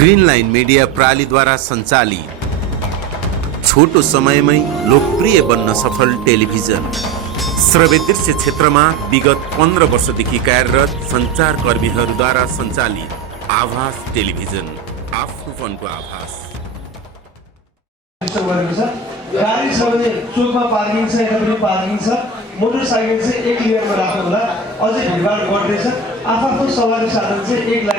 Green line media प्रालीद्वारा सञ्चालित छोटो समयमै लोकप्रिय बन्न सफल टेलिभिजन श्रव्य दृश्य क्षेत्रमा विगत 15 वर्षदेखि कार्यरत सञ्चारकर्मीहरूद्वारा सञ्चालित आभास टेलिभिजन, आफ्नोपनको आभास। गाडी छ भने चोकमा पार्किङ छ, यता पनि पार्किङ छ। मोटरसाइकल चाहिँ एक लेयरमा राख्नु होला, अझै भिडभाड बढ्दैछ। आफ्नो सवारी साधन चाहिँ एक लाइन।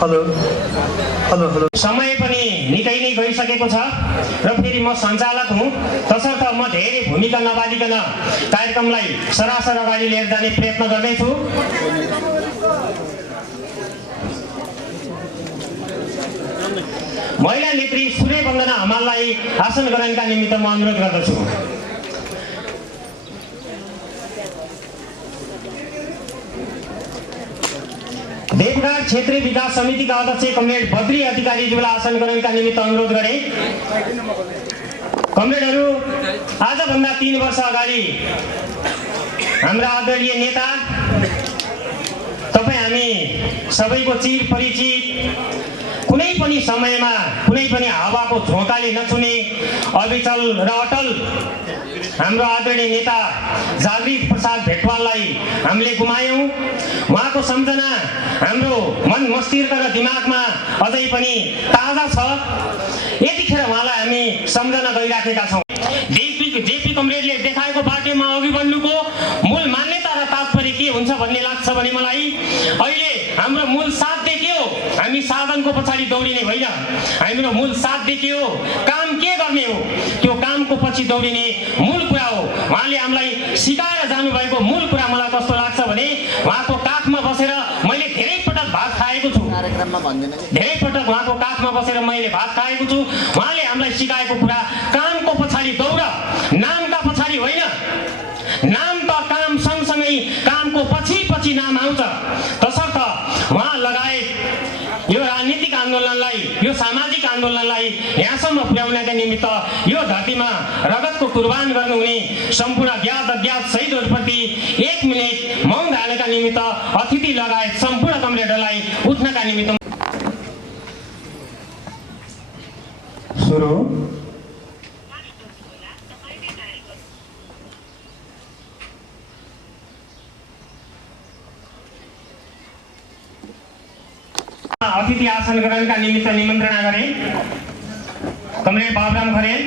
हेलो। समय पनि निकै नै गइसकेको छ र फेरि म सञ्चालक हुँ, तसर्थ म धेरै भूमिका नबालिकन कार्यक्रमलाई सरासर अगाडि लिएर जाने प्रयत्न गर्दैछु। महिला नेत्री सूर्य वन्दना हमाललाई आसन ग्रहणका निमित्त म अनुरोध गर्दछु। देवघाट क्षेत्रीय विकास समितिका अध्यक्ष कमरेड बद्री अधिकारीज्यूलाई आसन ग्रहणका निमित्त अनुरोध गरे। कमरेडहरू, आजभन्दा 3 वर्ष अगाडि हाम्रा आदरणीय नेता, तपाईँ हामी सबैको चिर परिचित, कुनै पनि समयमा कुनै पनि हावाको झोकाले नछुने अविचल र अटल हाम्रो आदरणीय नेता जागृत प्रसाद भेटवाललाई हामीले गुमायौँ। उहाँको सम्झना हाम्रो मन मस्तिष्क र दिमागमा अझै पनि ताजा छ। यतिखेर उहाँलाई हामी सम्झना गरिराखेका छौँ। जेपी कमरेडले देखाएको बाटोमा अघि बढ्नुको मूल मान्यता र तात्पर्य के हुन्छ भन्ने लाग्छ भने मलाई अहिले हाम्रो मूल साध्य के हो? हामी साधनको पछाडि दौडिने होइन, हाम्रो मूल साध्य के हो? काम के गर्ने हो? त्यो कामको पछि दौडिने मूल कुरा हो। उहाँले हामीलाई सिकाएर जानुभएको मूल कुरा मलाई कस्तो लाग्छ भने उहाँको काखमा बसेर मैले धेरै पटक भात खाएको छु। धेरै पटक उहाँको काखमा बसेर मैले भात खाएको छु। उहाँले हामीलाई सिकाएको कुरा कामको पछाडि दौड, नामका पछाडि होइन। नाम त काम सँगसँगै कामको पछि नाम आउँछ। तसर्थ उहाँ लगायत यो राजनीतिक आन्दोलनलाई, यो सामाजिक आन्दोलनलाई यहाँसम्म पुर्याउनका निमित्त यो धरतीमा रगतको कुर्बान गर्नुहुने सम्पूर्ण ज्ञात अज्ञात शहीदहरूप्रति 1 मिनट मौन धारणका निमित्त अतिथि लगायत सम्पूर्ण कमरेडहरूलाई उठ्नका निमित्त सुरु। अतिथि आसन ग्रहणका निमित्त निमन्त्रणा गरे कमरेड बाबुराम खरेल,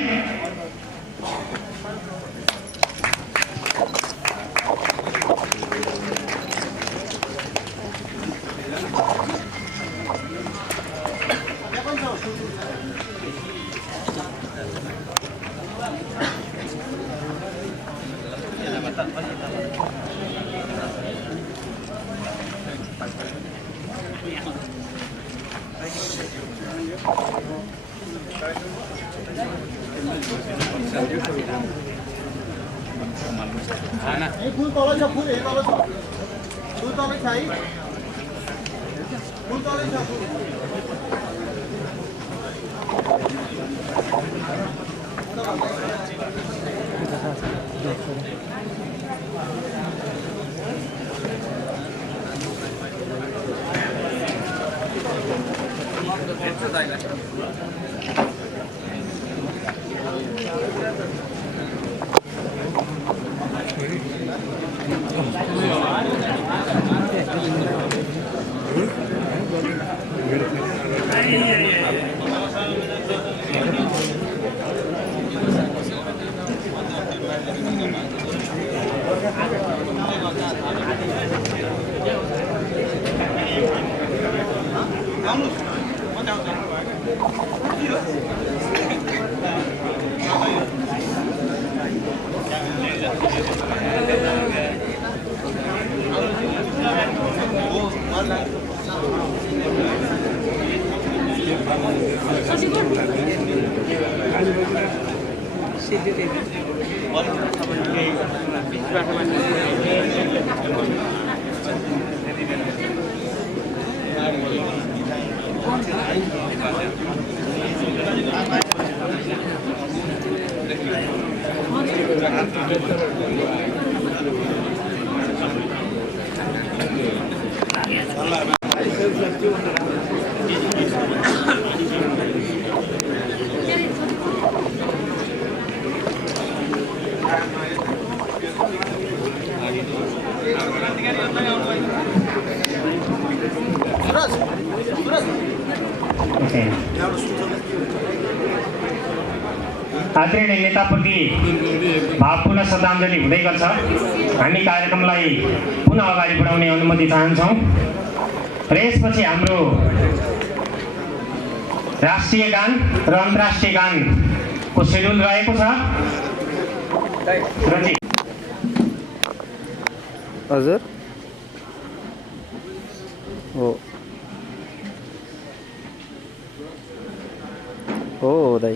आदरणीय नेताप्रति भावपूर्ण श्रद्धाञ्जली हुँदै गर्छ। हामी कार्यक्रमलाई पुनः अगाडि बढाउने अनुमति चाहन्छौँ र यसपछि हाम्रो राष्ट्रिय गान र अन्तर्राष्ट्रिय गानको सेड्युल रहेको छ। हजुर हो दाइ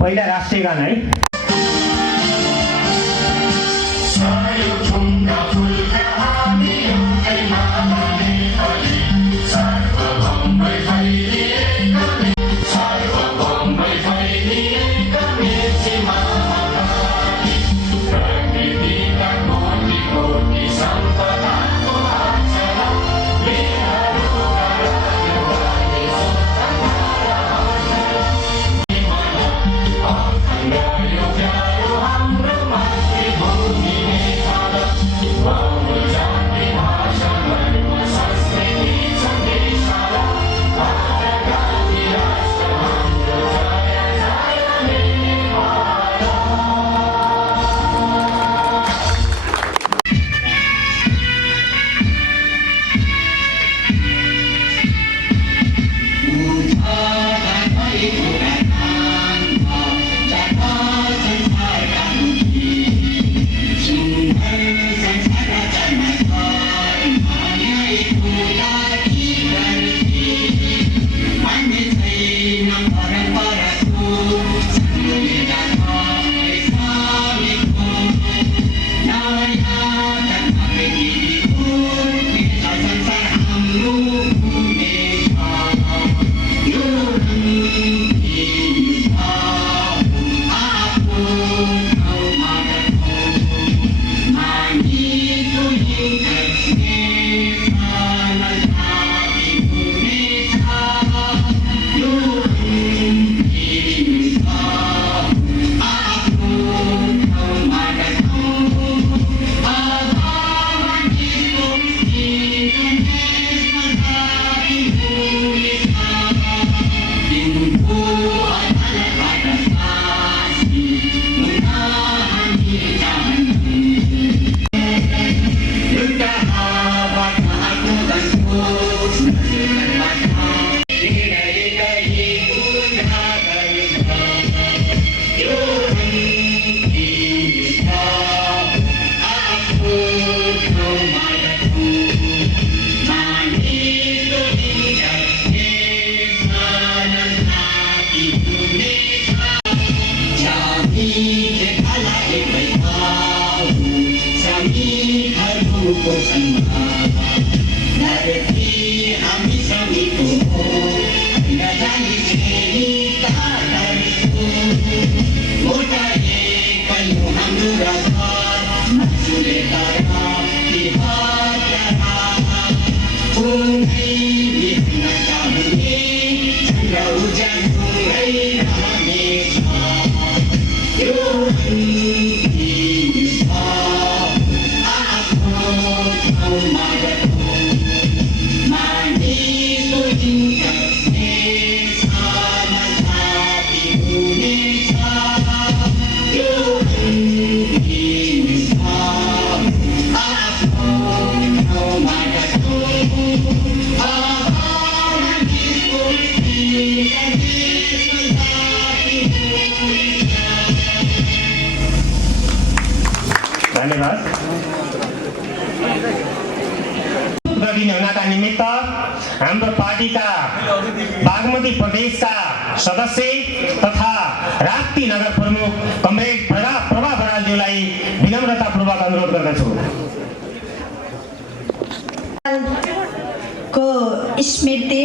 पहिला राष्ट्रिय गान है। दिनका निमित्त हाम्रो पार्टीका बागमती प्रदेशका सदस्य तथा राप्ती नगर प्रमुख कमरेड प्रभा बरालज्यूलाई विनम्रतापूर्वक अनुरोध गर्दछु। को स्मृति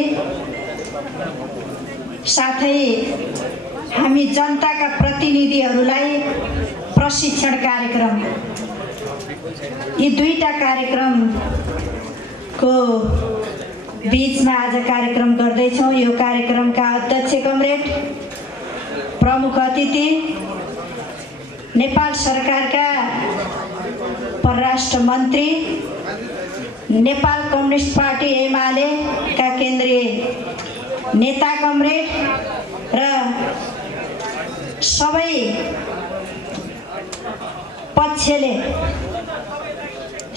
साथै हामी जनताका प्रतिनिधिहरूलाई प्रशिक्षण कार्यक्रम, यी दुईटा कार्यक्रमको बीचमा आज कार्यक्रम गर्दैछौँ। यो कार्यक्रमका अध्यक्ष कमरेड, प्रमुख अतिथि, नेपाल सरकारका परराष्ट्र मन्त्री, नेपाल कम्युनिस्ट पार्टी एमालेका केन्द्रीय नेता कमरेड र सबै पक्षले,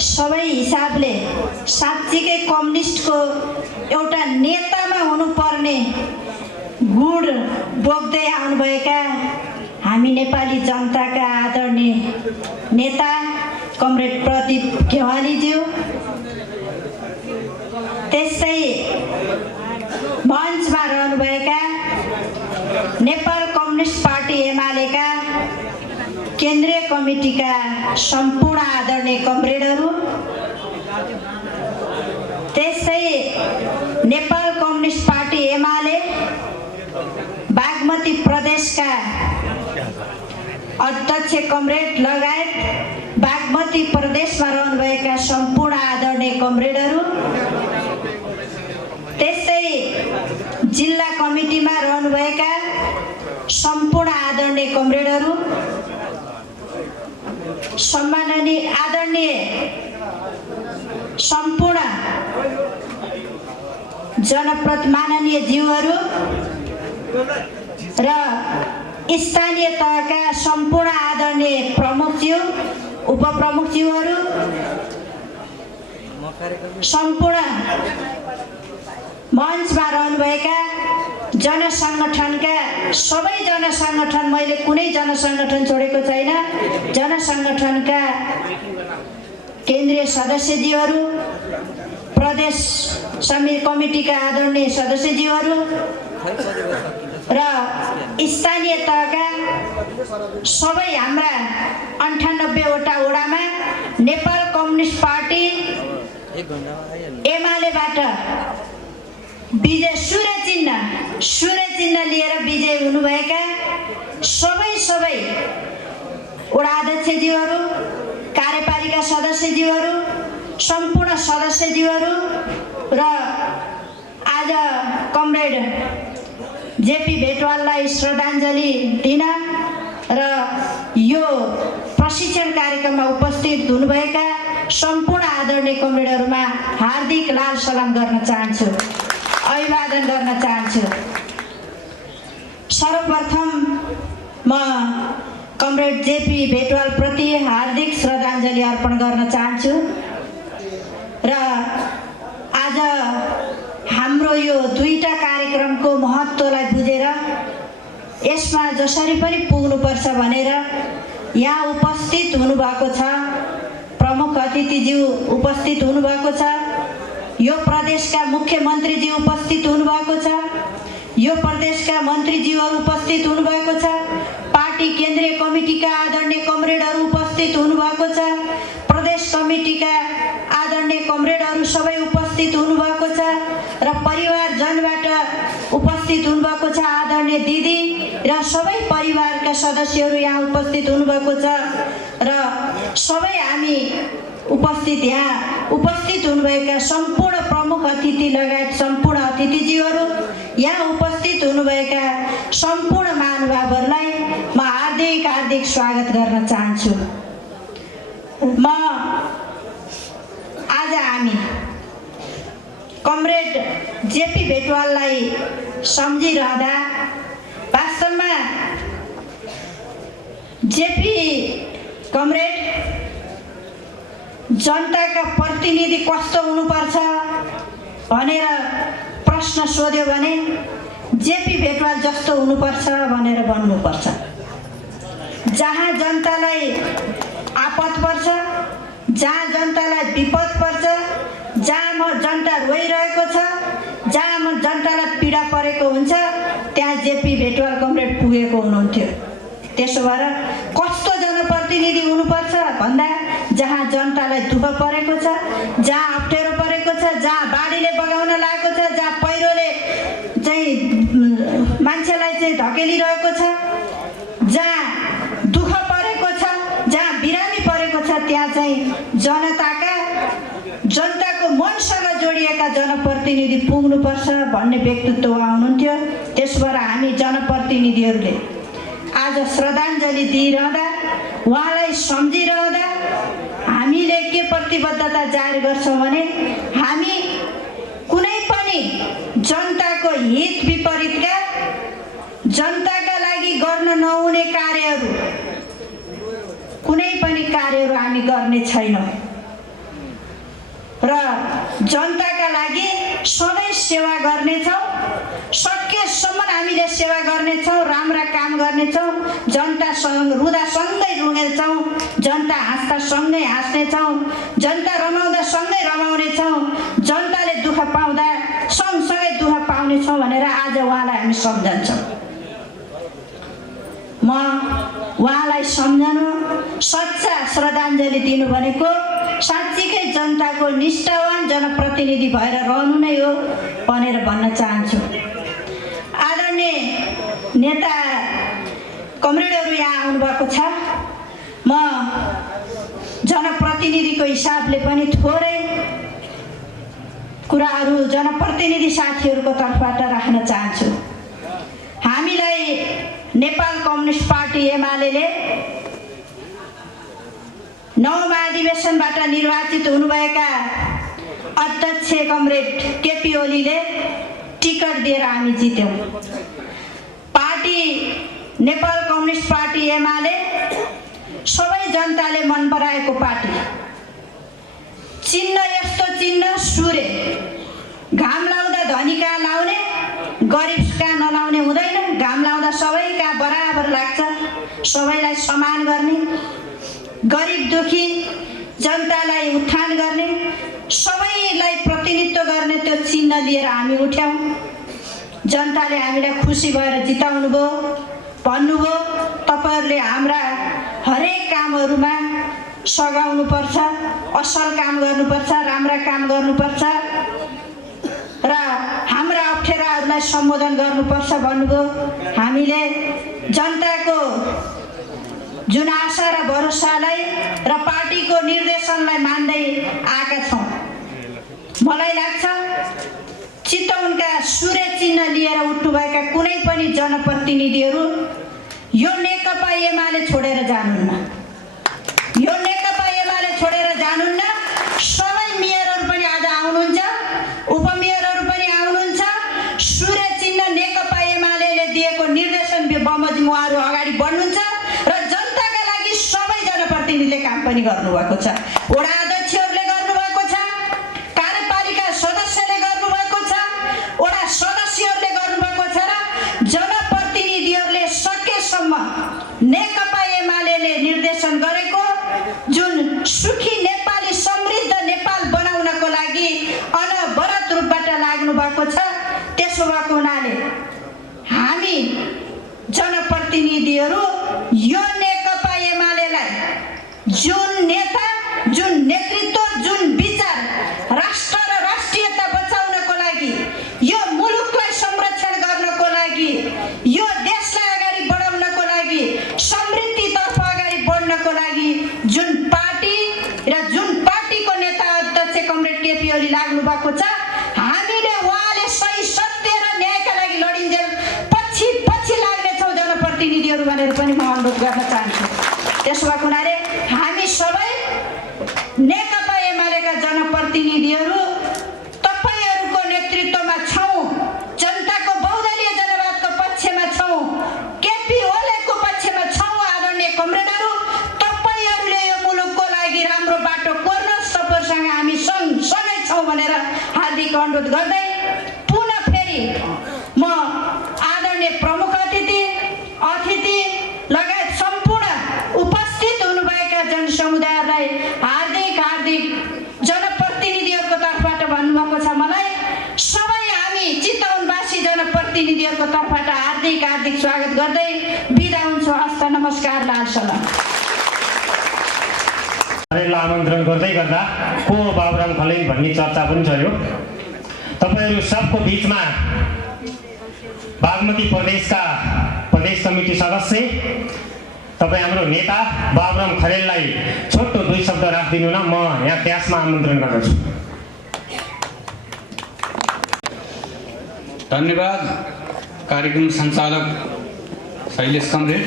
सबै हिसाबले साँच्चीकै कम्युनिस्टको एउटा नेतामा हुनुपर्ने गुण बोक्दै आउनुभएका हामी नेपाली जनताका आदरणीय नेता कमरेड प्रदीप घेवालीज्यू, त्यस्तै मञ्चमा रहनुभएका नेपाल कम्युनिस्ट पार्टी एमालेका केन्द्रीय कमिटीका सम्पूर्ण आदरणीय कमरेडहरू, त्यस्तै नेपाल कम्युनिस्ट पार्टी एमाले बागमती प्रदेशका अध्यक्ष कमरेड लगायत बागमती प्रदेशमा रहनुभएका सम्पूर्ण आदरणीय कमरेडहरू, त्यस्तै जिल्ला कमिटीमा रहनुभएका सम्पूर्ण आदरणीय कमरेडहरू, सम्माननीय आदरणीय सम्पूर्ण माननीय ज्यूहरू र स्थानीय तहका सम्पूर्ण आदरणीय प्रमुखज्यू, उपप्रमुखज्यूहरू, सम्पूर्ण मञ्चमा रहनुभएका जनसङ्गठनका सबै जनसङ्गठन, मैले कुनै जनसङ्गठन छोडेको छैन, जनसङ्गठनका केन्द्रीय सदस्यज्यूहरू, प्रदेश समिति कमिटीका आदरणीय सदस्यज्यूहरू र स्थानीय तहका सबै हाम्रा 98वटा वडामा नेपाल कम्युनिस्ट पार्टी एमालेबाट विजय सूर्य चिन्ह लिएर विजय हुनुभएका सबै वडा अध्यक्षज्यूहरू, कार्यपालिका सदस्यज्यूहरू, सम्पूर्ण सदस्यज्यूहरू र आज कमरेड जेपी भेटवाललाई श्रद्धाञ्जली दिन र यो प्रशिक्षण कार्यक्रममा उपस्थित हुनुभएका सम्पूर्ण आदरणीय कमरेडहरूमा हार्दिक लाल सलाम गर्न चाहन्छु, अभिवादन गर्न चाहन्छु। सर्वप्रथम म कमरेड जेपी भेटवाल प्रति हार्दिक श्रद्धाञ्जली अर्पण गर्न चाहन्छु र आज हाम्रो यो दुईटा कार्यक्रमको महत्त्वलाई बुझेर यसमा जसरी पनि पुग्नुपर्छ भनेर यहाँ उपस्थित हुनुभएको छ, प्रमुख अतिथिज्यू उपस्थित हुनुभएको छ, यो प्रदेशका मुख्यमन्त्रीज्यू उपस्थित हुनुभएको छ, यो प्रदेशका मन्त्रीज्यूहरू उपस्थित हुनुभएको छ, पार्टी केन्द्रीय कमिटीका आदरणीय कमरेडहरू उपस्थित हुनुभएको छ, प्रदेश कमिटीका आदरणीय कमरेडहरू सबै उपस्थित हुनुभएको छ र परिवारजनबाट उपस्थित हुनुभएको छ, आदरणीय दिदी र सबै परिवारका सदस्यहरू यहाँ उपस्थित हुनुभएको छ र सबै हामी यहाँ उपस्थित हुनुभएका सम्पूर्ण प्रमुख अतिथि लगायत सम्पूर्ण अतिथिज्यूहरू, यहाँ उपस्थित हुनुभएका सम्पूर्ण महानुभावहरूलाई म हार्दिक स्वागत गर्न चाहन्छु। आज हामी कमरेड जेपी भेटवाललाई सम्झिरहँदा वास्तवमा जेपी कमरेड जनताका प्रतिनिधि कस्तो हुनुपर्छ भनेर प्रश्न सोध्यो भने जेपी भेटवाल जस्तो हुनुपर्छ भनेर भन्नुपर्छ। जहाँ जनतालाई आपत पर्छ, जहाँ जनतालाई विपद पर्छ, जहाँ जनता रोइरहेको छ, जहाँ जनतालाई पीडा परेको हुन्छ, त्यहाँ जेपी भेटवाल कमरेड पुगेको हुनुहुन्थ्यो। त्यसो भएर कस्तो जनप्रतिनिधि हुनुपर्छ भन्दा जहाँ जनतालाई दुःख परेको छ, जहाँ अप्ठ्यारो परेको छ, जहाँ बाढीले बगाउन लागेको छ, जहाँ पहिरोले चाहिँ मान्छेलाई चाहिँ धकेलिरहेको छ, जनप्रतिनिधि पुग्नुपर्छ भन्ने व्यक्तित्व आउनुहुन्थ्यो। त्यसबाट हामी जनप्रतिनिधिहरूले आज श्रद्धाञ्जली दिइरहँदा, उहाँलाई सम्झिरहँदा हामीले के प्रतिबद्धता जारी गर्छौँ भने हामी कुनै पनि जनताको हित विपरीतका, जनताका लागि गर्न नहुने कार्यहरू, कुनै पनि कार्यहरू हामी गर्ने छैनौँ र जनताका लागि सधैँ सेवा गर्नेछौँ। सकेसम्म हामीले सेवा गर्नेछौँ, राम्रा काम गर्नेछौँ, जनतासँग रुँदा सँगै रुनेछौँ, जनता हाँस्दा सँगै हाँस्नेछौँ, जनता रमाउँदा सँगै रमाउनेछौँ, जनताले दुःख पाउँदा सँगसँगै दुःख पाउनेछौँ भनेर आज उहाँलाई हामी सम्झन्छौँ। म उहाँलाई सम्झनु, सच्चा श्रद्धाञ्जली दिनु भनेको साँच्चीकै जनताको निष्ठावान जनप्रतिनिधि भएर रहनु नै हो भनेर भन्न चाहन्छु। आदरणीय नेता कमरेडहरू यहाँ आउनुभएको छ। म जनप्रतिनिधिको हिसाबले पनि थोरै कुराहरू जनप्रतिनिधि साथीहरूको तर्फबाट राख्न चाहन्छु। हामीलाई नेपाल कम्युनिस्ट पार्टी एमाले 9 महाधिवेशनबाट निर्वाचित हुनुभएका अध्यक्ष कमरेड केपी ओलीले टिकट दिएर हामी जित्यौँ। पार्टी नेपाल कम्युनिस्ट पार्टी एमाले सबै जनताले मन पराएको पार्टी। चिन्ह यस्तो चिन्ह सूर्य, घाम लाउँदा धनीका लाउने, गरिबका नलाउने हुँदैन। घाम लाउँदा सबैका बराबर लाग्छ, सबैलाई समान गर्ने, गरिब दुखी जनतालाई उत्थान गर्ने, सबैलाई प्रतिनिधित्व गर्ने त्यो चिन्ह लिएर हामी उठ्यौँ। जनताले हामीलाई खुसी भएर जिताउनु भयो, भन्नुभयो तपाईँहरूले हाम्रा हरेक कामहरूमा सघाउनुपर्छ, असल काम गर्नुपर्छ, राम्रा काम गर्नुपर्छ र हाम्रा अप्ठ्याराहरूलाई सम्बोधन गर्नुपर्छ भन्नुभयो। हामीले जनताको जुन आशा र भरोसालाई र पार्टीको निर्देशनलाई मान्दै आएका छौँ। मलाई लाग्छ चितवनका सूर्य चिन्ह लिएर उठ्नुभएका कुनै पनि जनप्रतिनिधिहरू यो नेकपा एमाले छोडेर जानुहुन्न, यो नेकपा एमाले छोडेर जानुहुन्न। सबै मेयरहरू पनि आज आउनुहुन्छ, उपमेयरहरू पनि आउनुहुन्छ। सूर्य चिन्ह नेकपा एमाले दिएको निर्देशन बमोजिम उहाँहरू अगाडि बढ्नुहुन्छ र जनताका लागि सबै जनप्रतिनिधिले काम पनि गर्नुभएको छ। वडा अध्यक्षहरूले गर्नुभएको छ, कार्यपालिका सदस्यले गर्नुभएको छ, वडा सदस्यहरूले गर्नुभएको छ र जनप्रतिनिधिहरूले सकेसम्म नेकपा एमाले निर्देशन गरेको जुन सुखी नेपाली समृद्ध नेपाल बनाउनको लागि अनवरत रूपबाट लाग्नु भएको छ। त्यसो भएको हुनाले हामी जनप्रतिनिधिहरू यो नेकपा एमालेलाई जुन नेता, जुन नेतृत्व, जुन विचार राष्ट्र र राष्ट्रियता बचाउनको लागि, यो मुलुकलाई संरक्षण गर्नको लागि, यो देशलाई अगाडि बढाउनको लागि, समृद्धितर्फ अगाडि बढ्नको लागि जुन पार्टी र जुन पार्टीको नेता अध्यक्ष कमरेड केपी ओली लाग्नु भएको छ, हामीले उहाँले सही सत्य र न्यायका लागि लडिन्जेल पछि लाग्नेछौँ जनप्रतिनिधिहरू भनेर पनि म अनुरोध गर्न चाहन्छु। त्यसो भएको हुनाले हामी सबै नेकपा एमालेका जनप्रतिनिधिहरू तपाईँहरूको नेतृत्वमा छौँ, जनताको बहुदलीय जनवादको पक्षमा छौँ, केपी ओलीको पक्षमा छौँ। आदरणीय कमरेडहरू, तपाईँहरूले यो मुलुकको लागि राम्रो बाटो कोर्नुहोस्, तपाईँहरूसँग हामी सँगै छौँ भनेर हार्दिक अनुरोध गर्दै पुनः फेरि म आदरणीय प्रमुख अतिथि लगायत सम्पूर्ण उपस्थित हुनुभएका जनसमुदायलाई हार्दिक जनप्रतिनिधिहरूको तर्फबाट भन्नुभएको छ। मलाई सबै हामी चितवनवासी जनप्रतिनिधिहरूको तर्फबाट हार्दिक स्वागत गर्दै बिदा हुन्छु। हस्त नमस्कार, लाल सलाम। आमन्त्रण गर्दै गर्दा को बाबुराम खलैन भन्ने चर्चा पनि चल्यो। तपाईँहरू सबको बिचमा बागमती प्रदेशका प्रदेश समिति सदस्य तपाईँ हाम्रो नेता बाबुराम खरेललाई छोटो 2 शब्द राखिदिनु न। म यहाँ क्यासमा आमन्त्रण गर्दछु। धन्यवाद कार्यक्रम सञ्चालक शैलेश कमरेड।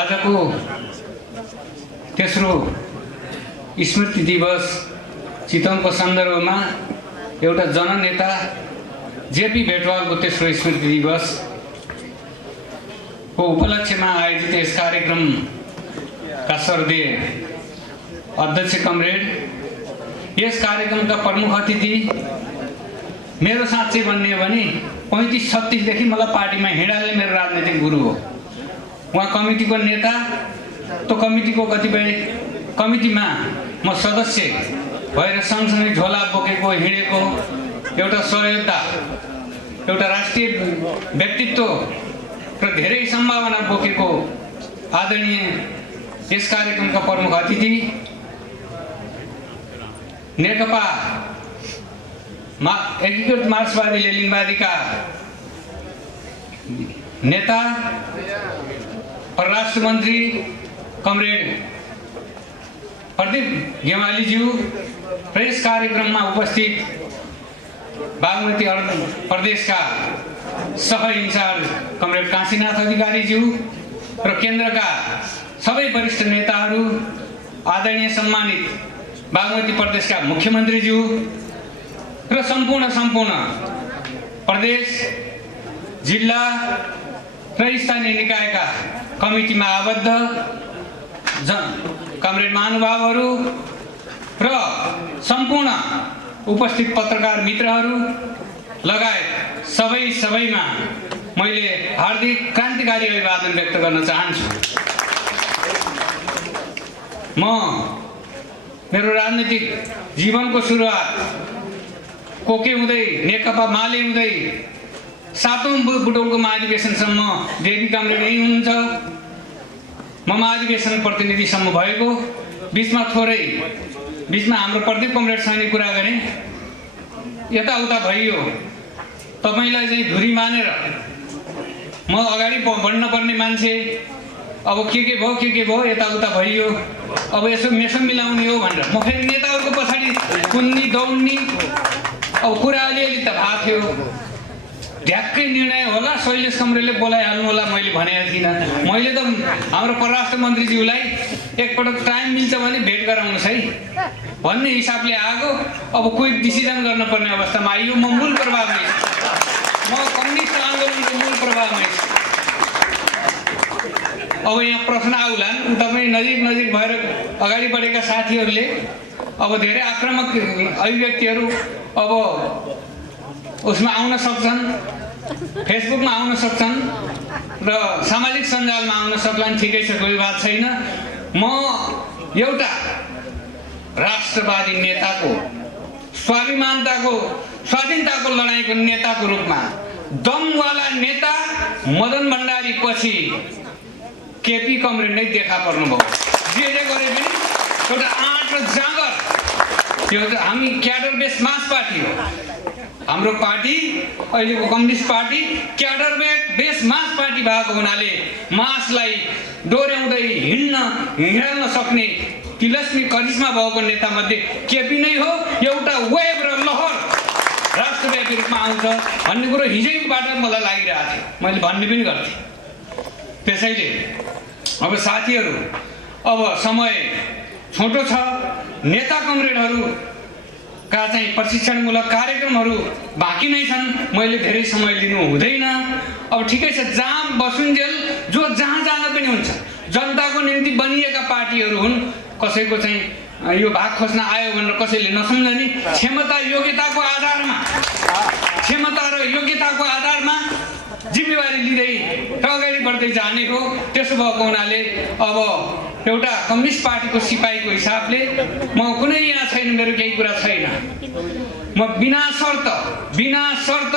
आजको तेस्रो स्मृति दिवस चितवनको सन्दर्भमा एउटा जननेता जेपी भेटवालको तेस्रो स्मृति दिवसको उपलक्ष्यमा आयोजित यस कार्यक्रमका सर्वदलीय अध्यक्ष कमरेड, यस कार्यक्रमका प्रमुख अतिथि, मेरो साँच्चै भन्ने हो भने 35-36 देखि मलाई पार्टीमा हिँडाले मेरो राजनीतिक गुरु हो। उहाँ कमिटीको नेता, त्यो कमिटीको कतिपय कमिटीमा म सदस्य भएर सँगसँगै झोला बोकेको हिँडेको एउटा सहयोद्धा, एउटा राष्ट्रिय व्यक्तित्व र धेरै सम्भावना बोकेको आदरणीय यस कार्यक्रमका प्रमुख अतिथि, नेकपा एकीकृत मार्क्सवादी लेनिनवादीका नेता, परराष्ट्र मन्त्री कमरेड प्रदीप गेवालीज्यू र यस कार्यक्रममा उपस्थित बागमती प्रदेशका सह इन्चार्ज कमरेड काशीनाथ अधिकारीज्यू र केन्द्रका सबै वरिष्ठ नेताहरू, आदरणीय सम्मानित बागमती प्रदेशका मुख्यमन्त्रीज्यू र सम्पूर्ण प्रदेश, जिल्ला र स्थानीय निकायका कमिटीमा आबद्ध कमरेड महानुभावहरू र सम्पूर्ण उपस्थित पत्रकार मित्रहरू लगायत सबैमा मैले हार्दिक क्रान्तिकारी अभिवादन व्यक्त गर्न चाहन्छु। म मेरो राजनीतिक जीवनको सुरुवात कोके हुँदै नेकपा माले हुँदै 7औं बुटोलको महाधिवेशनसम्म देवी कमरेड यही हुनुहुन्छ। म महाधिवेशन प्रतिनिधिसम्म भएको, बिचमा हाम्रो प्रदीप कमरेडसँग कुरा गरेँ, यताउता भइयो, तपाईँलाई चाहिँ धुरी मानेर म अगाडि बढ्न पर्ने मान्छे, अब के भयो यताउता भइयो, अब यसो मेसो मिलाउने हो भनेर म फेरि नेताहरूको पछाडि कुद्नी दौड्नी, अब कुरा अलिअलि त भएको थियो। ढ्याक्कै निर्णय होला, शैलेश कमरेडले बोलाइहाल्नु होला, मैले भनेको थिइनँ। मैले त हाम्रो परराष्ट्र मन्त्रीज्यूलाई एकपटक टाइम मिल्छ भने भेट गराउनुहोस् है भन्ने हिसाबले आएको। अब कोही डिसिजन गर्नुपर्ने अवस्थामा आइयो। म मूल प्रभावमै छु, म कम्युनिस्ट आन्दोलनको मूल प्रभावमै छु। अब यहाँ प्रश्न आउलान्, तपाईँ नजिक भएर अगाडि बढेका साथीहरूले अब धेरै आक्रामक अभिव्यक्तिहरू अब उसमा आउन सक्छन्, फेसबुकमा आउन सक्छन् र सामाजिक सञ्जालमा आउन सक्लान्, ठिकै छ, कोही बात छैन। म एउटा राष्ट्रवादी नेताको, स्वाधीनताको लडाइँको नेताको रूपमा दमवाला नेता मदन भण्डारी पछि केपी कमरेड नै देखा पर्नुभयो। जे गरे पनि एउटा आँट र जाँगर, त्यो हामी क्याडर बेस मास पार्टी हो। हाम्रो पार्टी अहिलेको कम्युनिस्ट पार्टी क्याडर बेस मास पार्टी भएको हुनाले मासलाई डोर्याउँदै हिँड्न सक्ने तिलस्मी करिश्मा भएको नेता मध्ये केपी नै हो। एउटा वेब र लहर राष्ट्रव्यापी रूपमा आउँछ भन्ने कुरो हिजैबाट मलाई लागिरहेको थियो, मैले भन्ने पनि गर्थेँ। त्यसैले अब साथीहरू, अब समय छोटो छ, नेता कमरेडहरूका चाहिँ प्रशिक्षणमूलक कार्यक्रमहरू बाँकी नै छन्, मैले धेरै समय लिनु हुँदैन। अब ठिकै छ, जहाँ बसुन्जेल जो जहाँ जान पनि हुन्छ, जनताको निम्ति बनिएका पार्टीहरू हुन्। कसैको चाहिँ यो भाग खोज्न आयो भनेर कसैले नसम्झने, क्षमता र योग्यताको आधारमा जिम्मेवारी लिँदै र अगाडि बढ्दै जाने हो। त्यसो भएको हुनाले अब एउटा कम्युनिस्ट पार्टीको सिपाहीको हिसाबले म कुनै यहाँ छैन, मेरो केही कुरा छैन। म बिना शर्त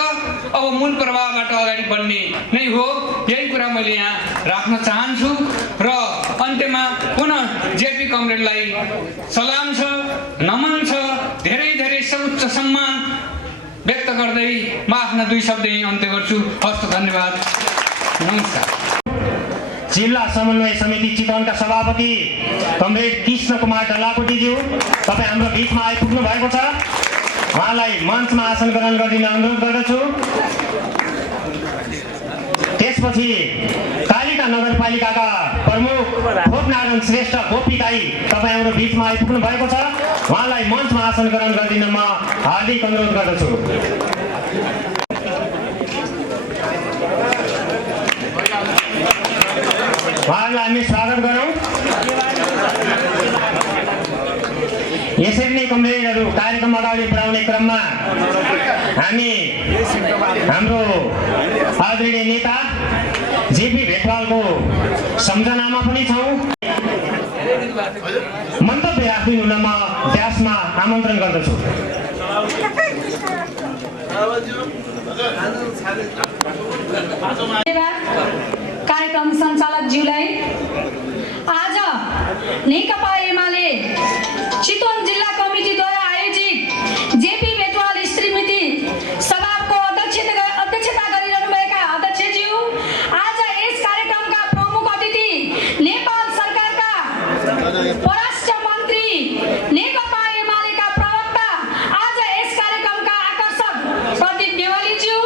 अब मूल प्रभावबाट अगाडि बढ्ने नै हो। यही कुरा मैले यहाँ राख्न चाहन्छु र अन्त्यमा पुनः जेपी कमरेडलाई सलाम छ, नमन छ, धेरै सर्वोच्च सम्मान व्यक्त गर्दै म आफ्ना 2 शब्द यही अन्त्य गर्छु। हस्त, धन्यवाद, नमस्कार। जिल्ला समन्वय समिति चितवनका सभापति कमरेड कृष्ण कुमार ढलाकोटीज्यू, तपाईँ हाम्रो बिचमा आइपुग्नु भएको छ। उहाँलाई मञ्चमा आसन ग्रहण गरिदिन अनुरोध गर्दछु। त्यसपछि कालिका नगरपालिकाका प्रमुख भोपनारायण श्रेष्ठ गोपी दाई तपाईँ हाम्रो बिचमा आइपुग्नु भएको छ। उहाँलाई मञ्चमा आसन ग्रहण गरिदिन म हार्दिक अनुरोध गर्दछु। उहाँहरूलाई हामी स्वागत गरौँ। यसरी नै कमरेडहरू कार्यक्रम अगाडि बढाउने क्रममा हामी हाम्रो आदरणीय नेता जेपी भेटवालको सम्झनामा पनि छौँ। मन्तव्य राखिदिनु हुन म व्यासमा आमन्त्रण गर्दछु। कार्यक्रम सञ्चालकज्यूलाई आज नेकपा एमाले चितवन जिल्ला कमिटीद्वारा आयोजित जेपी भेटवाल स्मृति सभाको अध्यक्षता गरिरहनुभएका अध्यक्षज्यू, आज यस कार्यक्रमका प्रमुख अतिथि नेपाल सरकारका परराष्ट्र मन्त्री, नेकपा एमालेका प्रवक्ता, आज यस कार्यक्रमका आकर्षक प्रदीप नेवालीज्यू,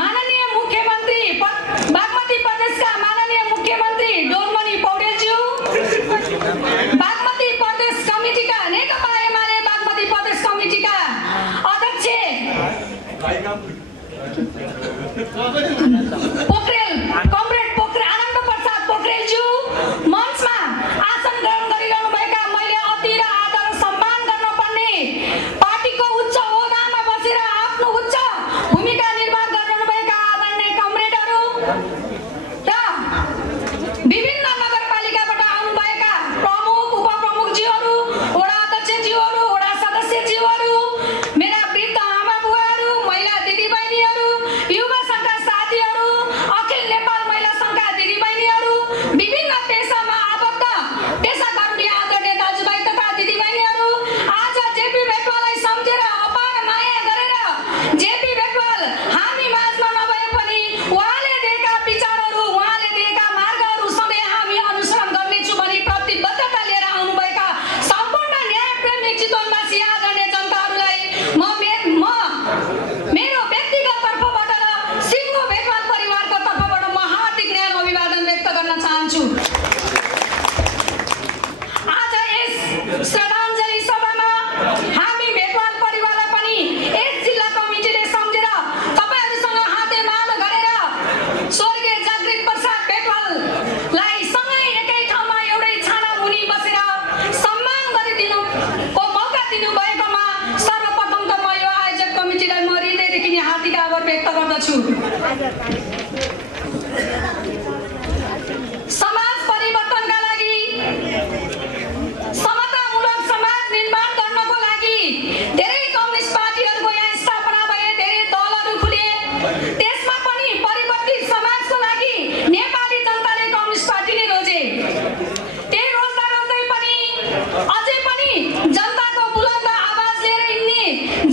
माननीय मुख्यमन्त्री बागमती प्रदेशका माननीय मुख्यमन्त्री डोनमणि पौडेलज्यू, बागमती प्रदेश कमिटीका नेकपा एमाले बागमती प्रदेश कमिटीका अध्यक्ष पोखरेल कमरेड आनन्द प्रसाद पोखरेलज्यू, मञ्चमा आसन ग्रहण गरिरहनुभएका मैले अति र आदर र सम्मान गर्नुपर्ने पार्टीको उच्च ओहदामा बसेर आफ्नो उच्च भूमिका निर्वाह गरिरहनुभएका आदरणीय कमरेडहरू र विभिन्न नगरपालिकाबाट आउनुभएका प्रमुख उपप्रमुखज्यूहरू, वडा अध्यक्षज्यूहरू, वडा सदस्यज्यूहरू, मेरा वृद्ध आमा बुवाहरू, महिला दिदीबहिनीहरू, युवा सङ्घका साथीहरू, अखिल नेपाल महिला सङ्घका दिदीबहिनीहरू, विभिन्न पेसामा आबद्ध पेसाकर्मी आदरणीय दाजुभाइ तथा दिदीबहिनीहरू, आज जेपी भेटवाललाई सम्झेर अपार माया गरेर जेपी भेटवाल हामी माझमा नभए पनि उहाँले दिएका विचारहरू, उहाँले दिएका मार्गहरू सधैँ हामी अनुसरण गर्नेछु भनी प्रतिबद्धता लिएर आउनुभएका सम्पूर्ण न्यायप्रेमी चितवनवासी आदरणीय जनताहरूलाई म मेरो व्यक्तिगत तर्फबाट र सिङ्गो भेटवाल परिवारको तर्फबाट म हार्दिक न्याय अभिवादन व्यक्त गर्न चाहन्छु। आज यस श्रद्धाञ्जली सभामा हामी भेटवाल परिवारलाई पनि यस जिल्ला कमिटीले सम्झेर तपाईँहरूसँग हातेमालो गरेर स्वर्गीय जागृत प्रसाद भेटवाललाई सँगै एकै ठाउँमा एउटै छाना मुनि बसेर सम्मान गरिदिनुको मौका दिनुभएकोमा सर्वप्रथम त म यो आयोजक कमिटीलाई म हृदयदेखि नै हार्दिक आभार व्यक्त गर्दछु। समाज परिवर्तनका लागि, समतामूलक समाज निर्माण गर्नको लागि धेरै कम्युनिस्ट पार्टीहरूको यहाँ स्थापना भए, धेरै दलहरू खुले। त्यसमा पनि परिवर्तित समाजको लागि नेपाली जनताले कम्युनिस्ट पार्टी नै रोजे। त्यही रोज्दा रोज्दै पनि अझै पनि जनताको बुलन्द आवाज लिएर हिँड्ने,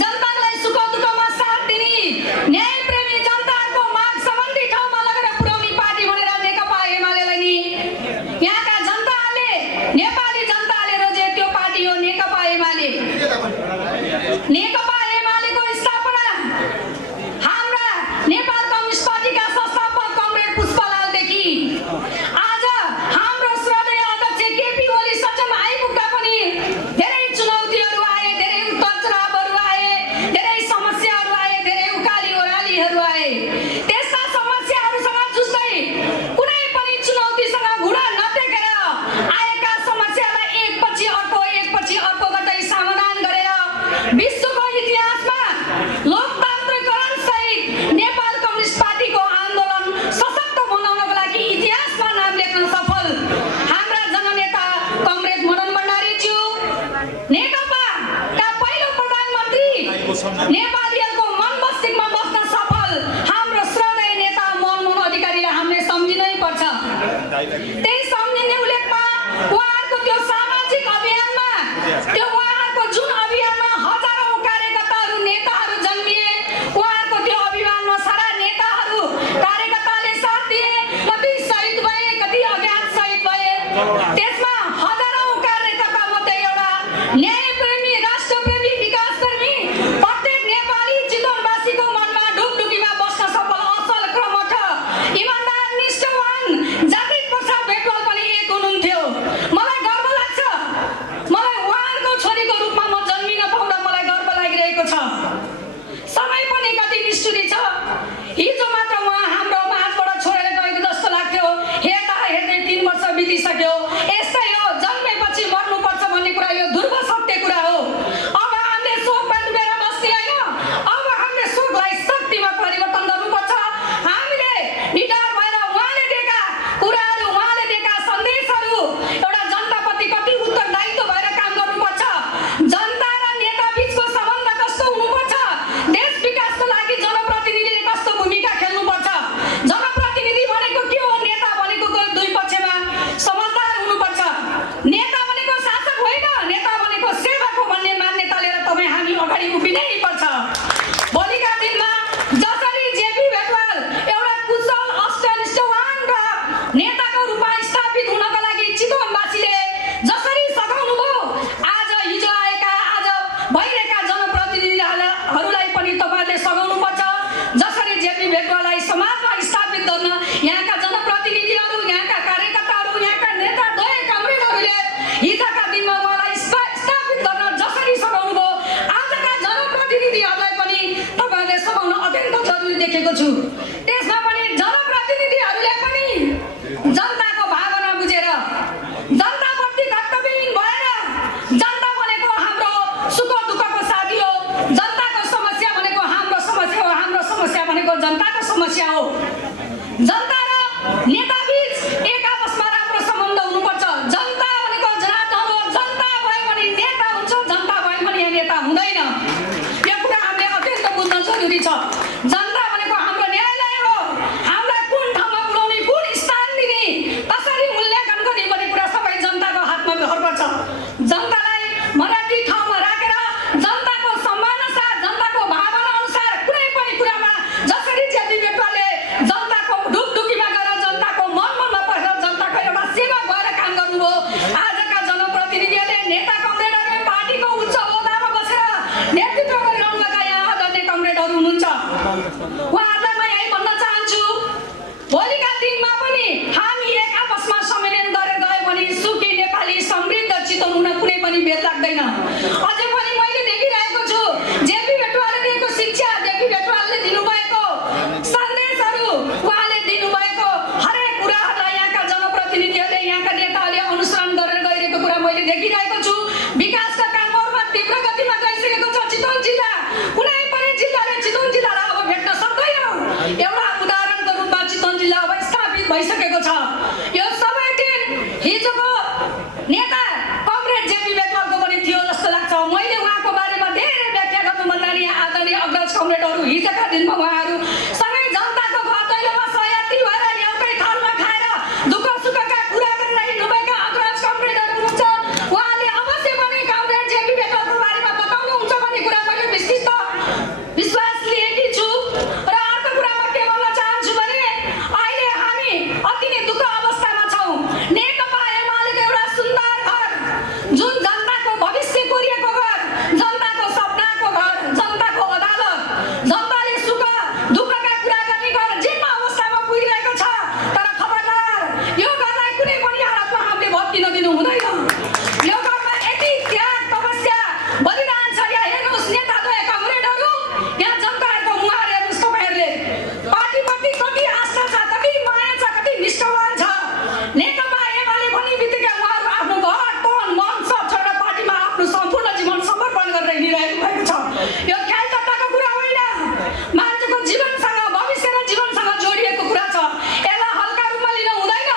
जनतालाई सुख दुःखमा साथ दिने, न्यायप्रेमी जनताहरूको माग सम्बन्धी ठाउँमा लगेर पुर्याउने पार्टी भनेर नेकपा एमालेलाई नि यहाँका जनताहरूले, नेपाली जनताले रोजे त्यो पार्टी हो नेकपा एमाले। नेकपा एमालेको स्थापना हाम्रा नेपाल कम्युनिस्ट पार्टीका संस्थापक कमरेड पुष्पलालदेखि आज हाम्रो श्रद्धेय अध्यक्ष केपी ओली सक्षम आइपुग्दा पनि धेरै चुनौतीहरू आए, धेरै उतार चढावहरू आए, धेरै समस्याहरू आए, धेरै उकाली ओह्रालीहरू आए। त्यस्ता समस्याहरूसँग जुझ्दै कुनै पनि चुनौतीसँग घुँडा नटेकेर आएका समस्यालाई एकपछि अर्को गर्दै समाधान गरेर विश्वको इतिहासमा लोकतान्त्रिकरण सहित नेपाल कम्युनिस्ट पार्टीको आन्दोलन सशक्त बनाउनको लागि इतिहासमा नाम लेख्न सफल हाम्रा जननेता कमरेड मदन भण्डारीज्यू, नेकपाका पहिलो प्रधानमन्त्री, नेपालीहरूको मन मस्तिष्कमा बस्न सफल हाम्रो श्रद्धेय नेता मनमोहन अधिकारीलाई हामीले सम्झिनै पर्छ। त्यही सम्झिने उल्लेखमा उहाँहरूको त्यो सामाजिक अभियानमा, त्यो उहाँहरूको जुन अभियानमा हजारौँ कार्यकर्ताहरू, नेताहरू जन्मिए, उहाँहरूको त्यो अभियानमा सारा नेताहरू, कार्यकर्ताले साथ दिए, कति शहीद भए, कति अज्ञात शहीद भए। त्यसमा हजारौँ कार्यकर्ता मध्ये एउटा न्यायप्रेमी छु। त्यसमा पनि जनप्रतिनिधिहरूले पनि जनताको भावना बुझेर जनताप्रति कर्तव्यहीन भएर जनता भनेको हाम्रो सुख दुःखको साथी हो, जनताको समस्या भनेको हाम्रो समस्या हो, हाम्रो समस्या भनेको जनताको समस्या हो। जनता र नेताबीच एक आपसमा राम्रो सम्बन्ध हुनुपर्छ। जनता भनेको जनार्दन हो, जनता भयो भने नेता हुन्छ, जनता भयो भने नेता हुँदैन। यो कुरा हामीले अत्यन्त बुझ्न जरुरी छ। जनता भनेको हाम्रो न्यायालय हो, हामीलाई कुन ठाउँमा पुर्याउने, कुन स्थान दिने, कसरी मूल्याङ्कन गर्ने भन्ने कुरा सबै जनताको हातमा भर पर्छ। जनतालाई मर्यादित ठाउँमा राखेर जनताको सम्मानसाथ, जनताको भावना अनुसार कुनै पनि कुरामा जसरी जेपी बेटवालले जनताको ढुकढुकीमा गएर जनताको मनमा पसेर जनताको एउटा सेवा भएर काम गर्नुभयो। आजका जनप्रतिनिधिहरूले, नेता कमरेडहरूले पार्टीको उच्च ओहदामा बसेर नेतृत्व गरिरहनुभएका यहाँ आदरणीय कमरेडहरू हुनुहुन्छ। उहाँहरूलाई म यही भन्न चाहन्छु, भोलिका दिनमा पनि हामी एक आपसमा सम्मेलन गरेर गयो भने सुखी नेपाली समृद्ध चितवन हुन कुनै पनि बेर लाग्दैन। अझै पनि मैले देखिरहेको छु जेपी बेटवालले दिएको शिक्षा, जेपी बेटवालले दिनुभएको सन्देशहरू, उहाँले दिनुभएको हरेक कुराहरूलाई यहाँका जनप्रतिनिधिहरूले, यहाँका नेताहरूले अनुसरण गरेर गइरहेको कुरा मैले देखिरहेको छु। विकासका कामहरूमा तीव्र गतिमा गइसकेको छ चितवन जिल्ला। कुनै पनि जिल्लाले चितवन जिल्लालाई अब भेट्न सक्दैन। एउटा उदाहरणको रूपमा चितवन जिल्ला अब स्थापित भइसकेको छ। यो सबै दिन हिजोको नेता कमरेड जेपी बेटवालको पनि थियो जस्तो लाग्छ। मैले उहाँको बारेमा धेरै व्याख्या गर्नुभन्दा नि आदरणीय अग्रज कमरेडहरू हिजोका दिनमा उहाँहरू सँगै जनताको घर दैलोमा सहयात्री भएर एउटै थालमा खाएर दुःख सुखका कुरा गरेर हिँड्नुभएका अग्रज कमरेडहरू हुनुहुन्छ। उहाँले अवश्य पनि कमरेड जेपी बेटवालको बारेमा बताउनुहुन्छ भन्ने कुरा मैले विस्तृत विश्वास लिएकी छु। र अर्को कुरामा के भन्न चाहन्छु भने अहिले हामी अति नै दुःख अवस्थामा छौँ। नेकपा एमालेको एउटा सुन्दर घर, जुन जनताको भविष्य कोरिएको घर, जनताको सपनाको घर, जनताको अदालत, जनताले सुख दुःखका कुरा गर्ने घर जीर्ण अवस्थामा पुगिरहेको छ। तर खबरदार, यो घरलाई कुनै पनि हालतमा हामीले भत्किन दिनु हुँदैन। यो घरमा यति त्याग, तपस्या, बलिदान छ। यहाँ हेर्नुहोस् नेताद्वय कमरेडहरू, यहाँ जनताहरूको मुहार हेर्नुहोस् तपाईँहरूले। पार्टीप्रति कति आस्था छ, कति माया छ, कति निष्ठावान छ। नेकपा एमाले भन्ने बित्तिकै उहाँहरू आफ्नो घर, तन, मन सब छोडेर पार्टीमा आफ्नो सम्पूर्ण जीवन समर्पण गरेर हिँडिरहेको भएको छ। यो ख्यालचट्टाको कुरा होइन, मान्छेको जीवनसँग, भविष्य र जीवनसँग जोडिएको कुरा छ। यसलाई हल्का रूपमा लिन हुँदैन।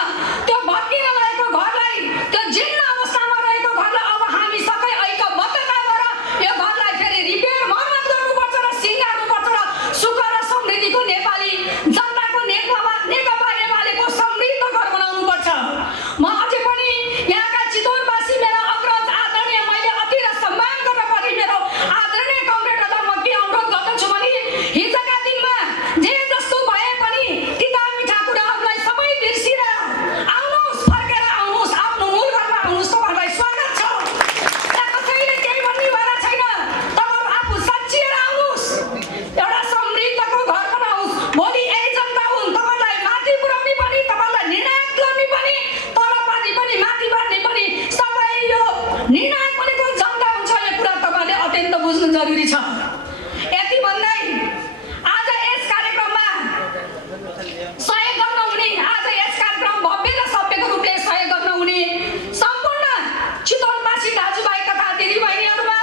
त्यो भत्किन लागेको घरलाई, त्यो जीर्ण अवस्थामा रहेको घरलाई अब हामी सबै ऐक्यबद्धता भएर यो घरलाई फेरि रिपेयर, मर्मत गर्नुपर्छ र सिँगार्नुपर्छ र सुख र समृद्धिको नेपाली जनताको नेकपा एमालेको समृद्ध घर बनाउनुपर्छ। म अझै पनि यहाँका चितवनवासी, मेरा अग्रज आदरणीय, मैले अति र सम्मान गर्न पर्ने मेरो आदरणीय कमरेडहरूलाई म के अनुरोध गर्दछु भने हिजोका दिनमा जे जस्तो भए पनि तिता मिठा कुराहरूलाई सबै बिर्सिएर आउनुहोस्, फर्केर आउनुहोस्, आफ्नो मूल घरमा आउनुहोस्। तपाईँहरूलाई स्वागत छ। त्यहाँ कसैले केही भन्ने वाला छैन। तपाईँहरू आफू सच्चिएर आउनुहोस्, एउटा समृद्धको घर बनाउनुहोस्। भोलि यही जनता हुन् तपाईँलाई माथि पुर्याउने पनि, तपाईँलाई निर्णायक गर्ने पनि, तलमाथि पनि, माथि बाँड्ने पनि, सबै यो निर्णायक भनेको जनता हुन्छ। यो कुरा तपाईँले अत्यन्त बुझ्नु जरुरी छ। यति भन्दै आज यस कार्यक्रममा सहयोग गर्न हुने, आज यस कार्यक्रम भव्य र सभ्यको रूपले सहयोग गर्न हुने सम्पूर्ण चितवनवासी दाजुभाइ तथा दिदीबहिनीहरूमा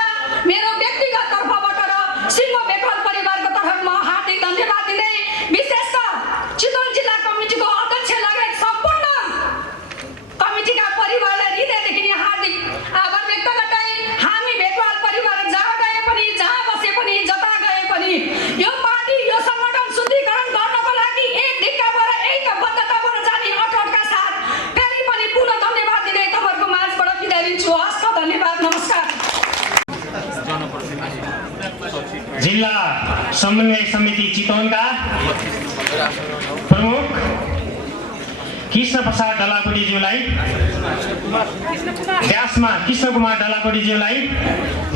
मेरो व्यक्तिगत तर्फबाट र सिङ्गो बेटवाल परिवारको तर्फमा हार्दिक धन्यवाद दिँदै, विशेष त चितवन जिल्ला कमिटीको अध्यक्ष लगायत सम्पूर्ण कमिटीका परिवारलाई हृदयदेखि नै हार्दिक आभार व्यक्त गर्दै हामी बेटवाल परिवार जहाँ गए पनि, जहाँ बसे पनि, जता गए पनि यो पार्टी, यो सङ्गठन शुद्धिकरण गर्नको लागि एक ढिक्का भएर ऐक्यबद्धता भएर जाने अठोटका साथ फेरि पनि पुनः धन्यवाद दिँदै तपाईँहरूको माझबाट बिदा लिन्छु। हस्त, धन्यवाद, नमस्कार। जिल्ला समन्वय समिति चितवनका प्रमुख कृष्ण प्रसाद डलाकोटीज्यूलाई, व्यासमा कृष्ण कुमार डलाकोटीज्यूलाई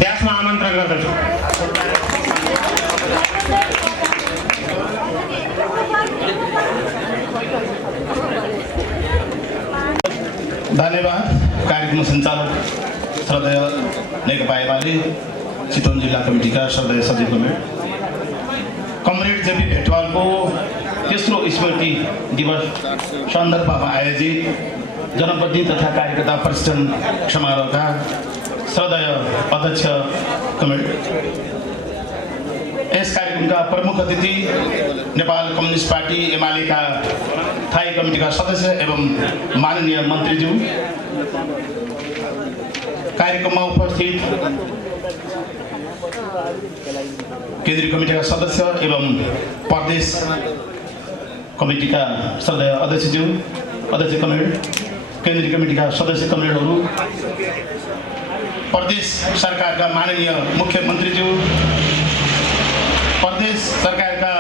व्यासमा आमन्त्रण गर्दछु। धन्यवाद। कार्यक्रम सञ्चालक श्रद्धेय नेकपा एमाले चितवन जिल्ला कमिटीका श्रद्धेय सचिव कमरेड कमरेड जेपी भेटवालको तेस्रो स्मृति दिवस सन्दर्भमा आयोजित जनप्रतिनिधि तथा कार्यकर्ता प्रशिक्षण समारोहका श्रद्धेय अध्यक्ष कमरेड, यस कार्यक्रमका प्रमुख अतिथि नेपाल कम्युनिस्ट पार्टी एमालेका स्थायी कमिटीका सदस्य एवं माननीय मन्त्रीज्यू, कार्यक्रममा उपस्थित केन्द्रीय कमिटीका सदस्य एवं प्रदेश कमिटीका श्रद्धेय अध्यक्षज्यू, अध्यक्ष कमरेड, केन्द्रीय कमिटीका सदस्य कमरेडहरू, प्रदेश सरकारका माननीय मुख्यमन्त्रीज्यू, प्रदेश सरकारका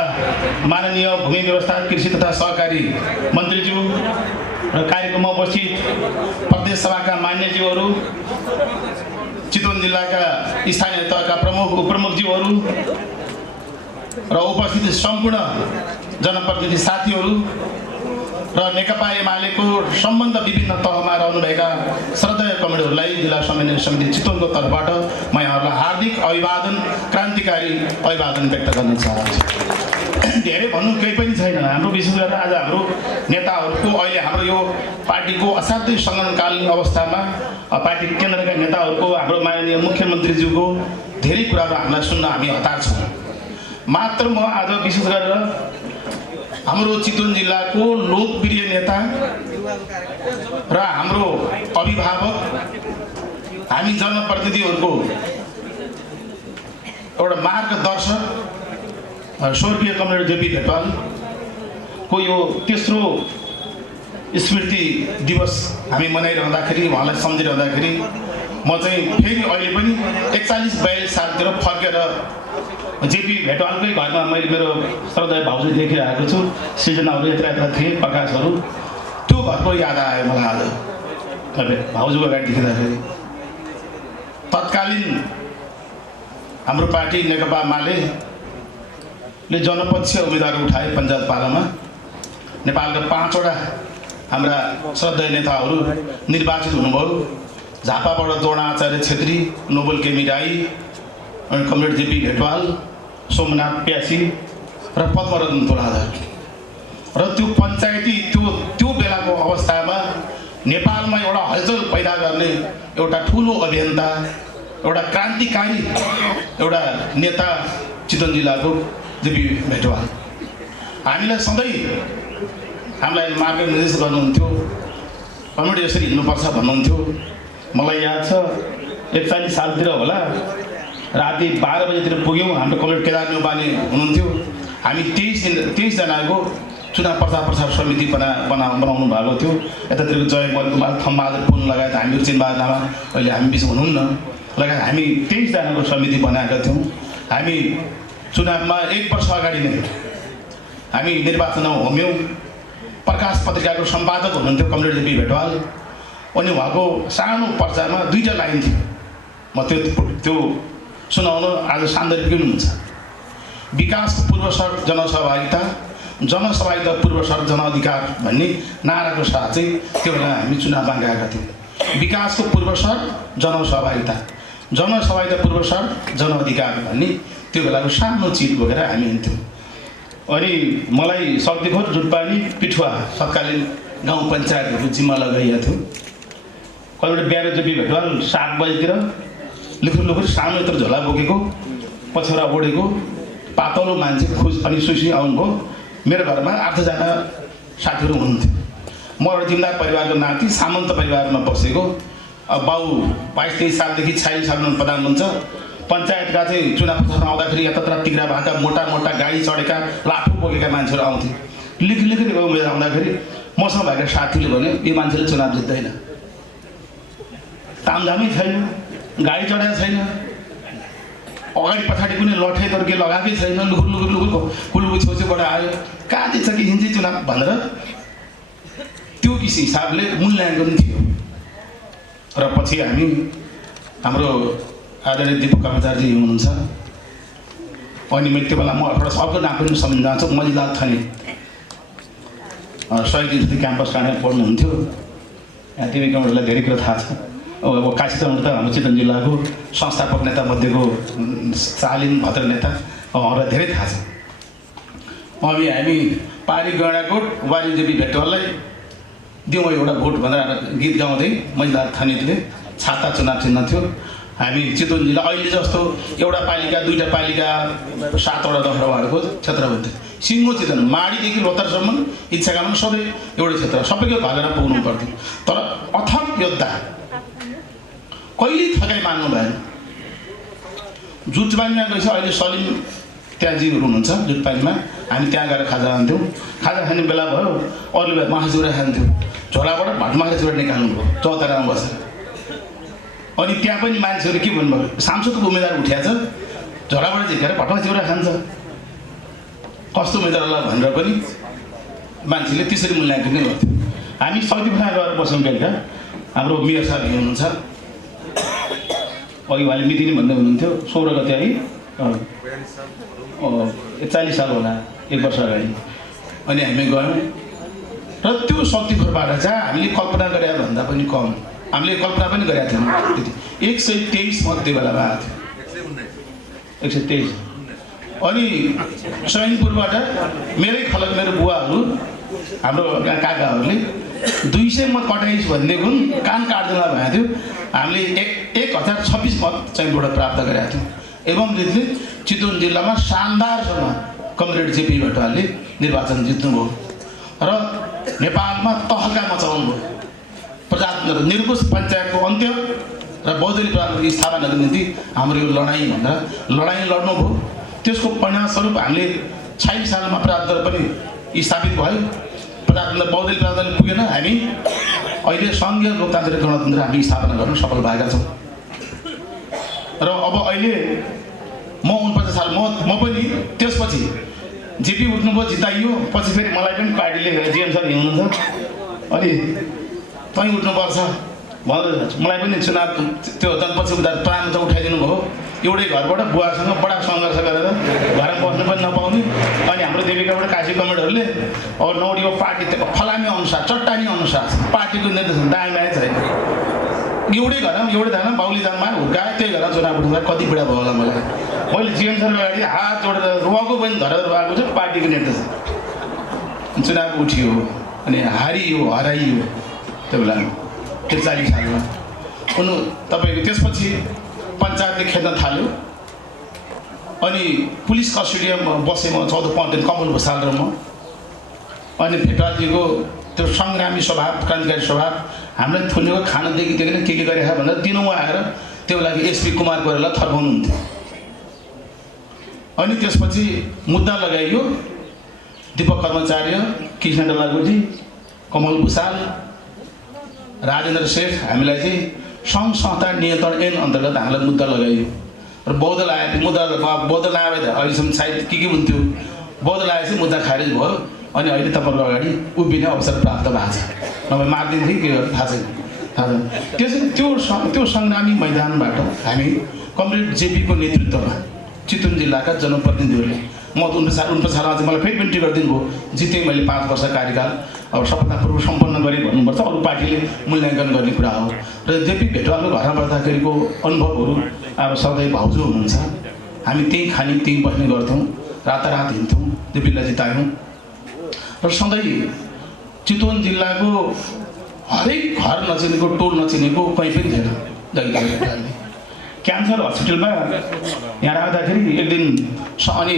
माननीय भूमि व्यवस्था कृषि तथा सहकारी मन्त्रीज्यू र कार्यक्रममा उपस्थित प्रदेश सभाका मान्यज्यूहरू, चितवन जिल्लाका स्थानीय तहका प्रमुख उपप्रमुखज्यूहरू र उपस्थित सम्पूर्ण जनप्रतिनिधि साथीहरू र नेकपा एमालेको सम्बन्ध विभिन्न तहमा रहनुभएका श्रद्धेय कमरेडहरूलाई जिल्ला समन्वय समिति चितवनको तर्फबाट म यहाँहरूलाई हार्दिक अभिवादन, क्रान्तिकारी अभिवादन व्यक्त गर्न चाहन्छु। धेरै भन्नु केही पनि छैन। हाम्रो विशेष गरेर आज हाम्रो नेताहरूको अहिले हाम्रो यो पार्टीको असाध्यै सङ्कटकालीन अवस्थामा पार्टी केन्द्रका नेताहरूको, हाम्रो माननीय मुख्यमन्त्रीज्यूको धेरै कुराहरू हामीलाई सुन्न हामी हतार छौँ। मात्र म आज विशेष गरेर हाम्रो चितवन जिल्लाको लोकप्रिय नेता र हाम्रो अभिभावक, हामी जनप्रतिनिधिहरूको एउटा मार्गदर्शक स्वर्गीय कमरेड जेपी भेटवालको यो तेस्रो स्मृति दिवस हामी मनाइरहँदाखेरि, उहाँलाई सम्झिरहँदाखेरि म चाहिँ फेरि अहिले पनि 41-42 सालतिर फर्केर जेपी भेटवालकै घरमा मैले मेरो श्रद्धेय भाउजू देखिरहेको छु। सृजनाहरू यत्र थिए, प्रकाशहरू, त्यो घरको याद आयो मलाई आज भाउजूको अगाडि देखिँदाखेरि। तत्कालीन हाम्रो पार्टी नेकपा एमाले जनपक्षीय उम्मेदवार उठाए पञ्चायत पालामा। नेपालका 5वटा हाम्रा श्रद्धेय नेताहरू निर्वाचित हुनुभयो। झापाबाट द्रोण आचार्य छेत्री, नोबल केमी राई, कमरेड जेपी भेटवाल, सोमनाथ प्यासी र पद्मरत्न तुलाधर। र त्यो पञ्चायती त्यो बेलाको अवस्थामा नेपालमा एउटा हलचल पैदा गर्ने एउटा ठुलो अभियन्ता, एउटा क्रान्तिकारी एउटा नेता चितवन जिल्लाको जेपी भेटवाल। हामीलाई सधैँ हामीलाई मार्गनिर्देश गर्नुहुन्थ्यो, कमेडी यसरी हिँड्नुपर्छ भन्नुहुन्थ्यो। मलाई याद छ 41 सालतिर होला, राति 12 बजेतिर पुग्यौँ। हाम्रो कमरेड केदार न्यौपाने हुनुहुन्थ्यो। हामी 23 जनाको चुनाव प्रचार समिति बनाउनु भएको थियो। यतातिरको जयमल कुमार, थम्बहादुर पुन लगायत हामीहरू चिनबहादुर लामा अहिले हामी बिच हुनुहुन्न लगायत हामी 23 जनाको समिति बनाएका थियौँ। हामी चुनावमा 1 वर्ष अगाडि नै हामी निर्वाचनमा होम्यौँ। प्रकाश पत्रिकाको सम्पादक हुनुहुन्थ्यो कमरेड जेपी भेटवाल। अनि उहाँको सानो पर्चामा 2टा लाइन थियो। म त्यो सुनाउन आज सान्दर्भिक हुन्छ। विकासको पूर्व शर्त जनसहभागिता, जनसहभागिता पूर्व शर्त जनअधिकार भन्ने नाराको साथ चाहिँ त्यो बेला हामी चुनावमा गएका थियौँ। विकासको पूर्व शर्त जनसहभागिता, जनसहभागिता पूर्व शर्त जनअधिकार भन्ने त्यो बेलाको सानो चिज बोकेर हामी हिँड्थ्यौँ। अनि मलाई शक्तिखोर, जुटपानी, पिठुवा तत्कालीन गाउँ पञ्चायतहरूको जिम्मा लगाइएको थियो। कतिवटा बिहार जेपी भेटवाल 7 बजीतिर लुखुर सानो यत्रो झोला बोकेको, पछौरा ओढेको पातलो मान्छे अनि सुसी आउनुभयो। मेरो घरमा 8 जना साथीहरू हुनुहुन्थ्यो। म एउटा जिम्मेदार परिवारको नाति, सामन्त परिवारमा बसेको। अब बाउ 22-23 सालदेखि 46 सालमा प्रधान हुन्छ। पञ्चायतका चाहिँ चुनाव प्रचारमा आउँदाखेरि यतात्र तिग्रा भएका मोटा गाडी चढेका लाठो बोकेका मान्छेहरू आउँथे। लिखित उमेर आउँदाखेरि मसँग भएका साथीले भन्यो, यो मान्छेले चुनाव जित्दैन, तामझामै छैन, गाडी चढाएको छैन, अगाडि पछाडि कुनै लठे तर्के लगाएकै छैन, लुकुलुकु छेउछेउबाट आयो, कहाँ दिन्छ कि हिँड्छ चुनाव भनेर त्यो हिसाबले मूल्याङ्कन थियो। र पछि हाम्रो आदरणीय दीपक कर्मचारी हुनुहुन्छ। अनि मैले त्यो बेला म एउटा सबको नाम पनि सम्झिन चाहन्छु। मजिदार थनी शहीद युनिभर्सिटी क्याम्पस काँडा पढ्नुहुन्थ्यो। तिमी कमरेडलाई धेरै कुरा थाहा छ। अब काशी चन्द्र त हाम्रो चितवन जिल्लाको संस्थापक नेता मध्येको शालीन भद्र नेता, उहाँलाई धेरै थाहा छ। हामी पारी गैँडाकोट वारी जेपी भेटवाललाई दिउँ एउटा भोट भनेर गीत गाउँदै महिला थानीले छाता चुनाव चिन्ह थियो। हामी चितवन जिल्ला अहिले जस्तो एउटा पालिका 2टा पालिका 7वटा 10वटा वार्डको क्षेत्र हुन्थ्यो। सिङ्गो चितवन माडीदेखि लोथरसम्म इच्छाकामा सधैँ एउटै क्षेत्र सबैको भागेर पुग्नु पर्थ्यो। तर अथक योद्धा कहिले थकाइ मान्नु भएन। जुटपानीमा गएछ अहिले सलिम त्यहाँ जीहरू हुनुहुन्छ जुटपानीमा, हामी त्यहाँ गएर खाजा खान्थ्यौँ। खाजा खाने बेला भयो अरूले मासु चिउरा खान्थ्यौँ, झोलाबाट भटमासु चिउरा निकाल्नुभयो चौतारामा बसेर। अनि त्यहाँ पनि मान्छेहरू के भन्नुभयो, सांसदको उम्मेदवार उठ्याछ झोलाबाट झिकेर भटमासु चिउरा खान्छ, कस्तो उम्मेदवार होला भनेर पनि मान्छेले त्यसरी मूल्याङ्कन नै गर्थ्यो। हामी सौदीमा गएर बस्यौँ बेलुका, हाम्रो मेयर साहब हुनुहुन्छ, अघि उहाँले मिति नै भन्दै हुनुहुन्थ्यो 16 गते है 40 साल होला 1 वर्ष अगाडि। अनि हामी गयौँ र त्यो शक्तिखोरबाट चाहिँ हामीले कल्पना गरे भन्दा पनि कम हामीले कल्पना पनि गरेका थियौँ। त्यति 123 मत त्यो बेलामा आएको थियो, 123। अनि सैनपुरबाट मेरै खलक मेरो बुवाहरू हाम्रो काकाहरूले 200 मत कटाइस भनिदिएको कान काट्दैन भएको थियो। हामीले 1026 मत सैनपुरबाट प्राप्त गरेका थियौँ। एवं रीतिले चितवन जिल्लामा शानदारसँग कमरेड जेपी भट्टराईले निर्वाचन जित्नुभयो र नेपालमा तहल्का मचाउनु भयो। प्रजातन्त्र निर्कुश पञ्चायतको अन्त्य र बहुदलीय प्रजातन्त्र स्थापनाको निम्ति हाम्रो यो लडाइँ भनेर लडाइँ लड्नुभयो। त्यसको परिणामस्वरूप हामीले 46 सालमा प्रजातन्त्र पनि स्थापित भयो। प्रजातन्त्र बहुदलीय प्रजातन्त्र पुगेन, हामी अहिले सङ्घीय लोकतान्त्रिक गणतन्त्र हामी स्थापना गर्न सफल भएका छौँ। र अब अहिले म 49 साल म पनि त्यसपछि जेपी उठ्नुभयो, जिताइयो, पछि फेरि मलाई पनि पार्टीले जिएम सर हुनुहुन्छ अनि तँ उठ्नुपर्छ भनेर मलाई पनि चुनाव त्यो पछि उता प्रारम्भ उठाइदिनु भयो। एउटै घरबाट बुवासँग बडा सङ्घर्ष गरेर घरमा बस्नु पनि नपाउने। अनि हाम्रो देविकाबाट काशी कमेडहरूले अब नौडीको पार्टी फलामी अनुसार चट्टानी अनुसार पार्टीको निर्देशन दायाँ बायाँ छैन। एउटै घरमा एउटै धानमा बाउली जानमा हुर्कायो, त्यही घरमा चुनाव उठ्दा कति पीडा भयो होला मलाई। मैले जिएम सर अगाडि हात जोडेर रुवाको पनि धरेर रुवाएको छ पार्टीको निर्देशन। चुनाव उठियो अनि हारियो हराइयो त्यो बेला 40 सालमा। तपाईँको त्यसपछि पञ्चायतले खेल्न थाल्यो। अनि पुलिस कस्टडियममा बसेँ म 14-15 दिन कमल भुसाल र म। अनि भेटवालजीको त्यो सङ्ग्रामी स्वभाव, क्रान्तिकारी स्वभाव, हामीलाई थुनेको खानादेखि देखि के गरेका भनेर दिनौँ आएर त्यो लागि एसपी कुमार कोइराला थर्काउनुहुन्थ्यो। अनि त्यसपछि मुद्दा लगाइयो। दीपक कर्मचार्य, कृष्ण डलागुजी, कमल भुसाल, राजेन्द्र सेठ हामीलाई चाहिँ सङ्घ संस्था नियन्त्रण ऐन अन्तर्गत हामीलाई मुद्दा लगाइयो। र बौद्ध आयो, मुद्दा बौद्ध लगाए अहिलेसम्म सायद के हुन्थ्यो, बौद्ध लगाएपछि मुद्दा खारिज भयो। अनि अहिले तपाईँको अगाडि उभिने अवसर प्राप्त भएको छ, नभए मारिदिन्थ्यो के गर्नु थाहा छैन। त्यो सङ्ग्रामी मैदानबाट हामी कमरेड जेपीको नेतृत्वमा चितवन जिल्लाका जनप्रतिनिधिहरूले म 49 सालमा चाहिँ मलाई फेरि पनि टिकट दिनुभयो, जितेँ मैले 5 वर्ष कार्यकाल। अब सफलतापूर्वक सम्पन्न गरेँ भन्नुपर्छ, अरू पार्टीले मूल्याङ्कन गर्ने कुरा हो। र जेपी भेटवालको घरमा बस्दाखेरिको अनुभवहरू अब सधैँ भाउजू हुनुहुन्छ, हामी त्यहीँ खाने त्यहीँ बस्ने गर्थ्यौँ, रातारात हिँड्थ्यौँ, जेपीलाई जितायौँ। र सधैँ चितवन जिल्लाको हरेक घर नचिनेको टोल नचिनेको कहीँ पनि थिएन दैनिक। क्यान्सर हस्पिटलमा यहाँ राख्दाखेरि एक दिन अनि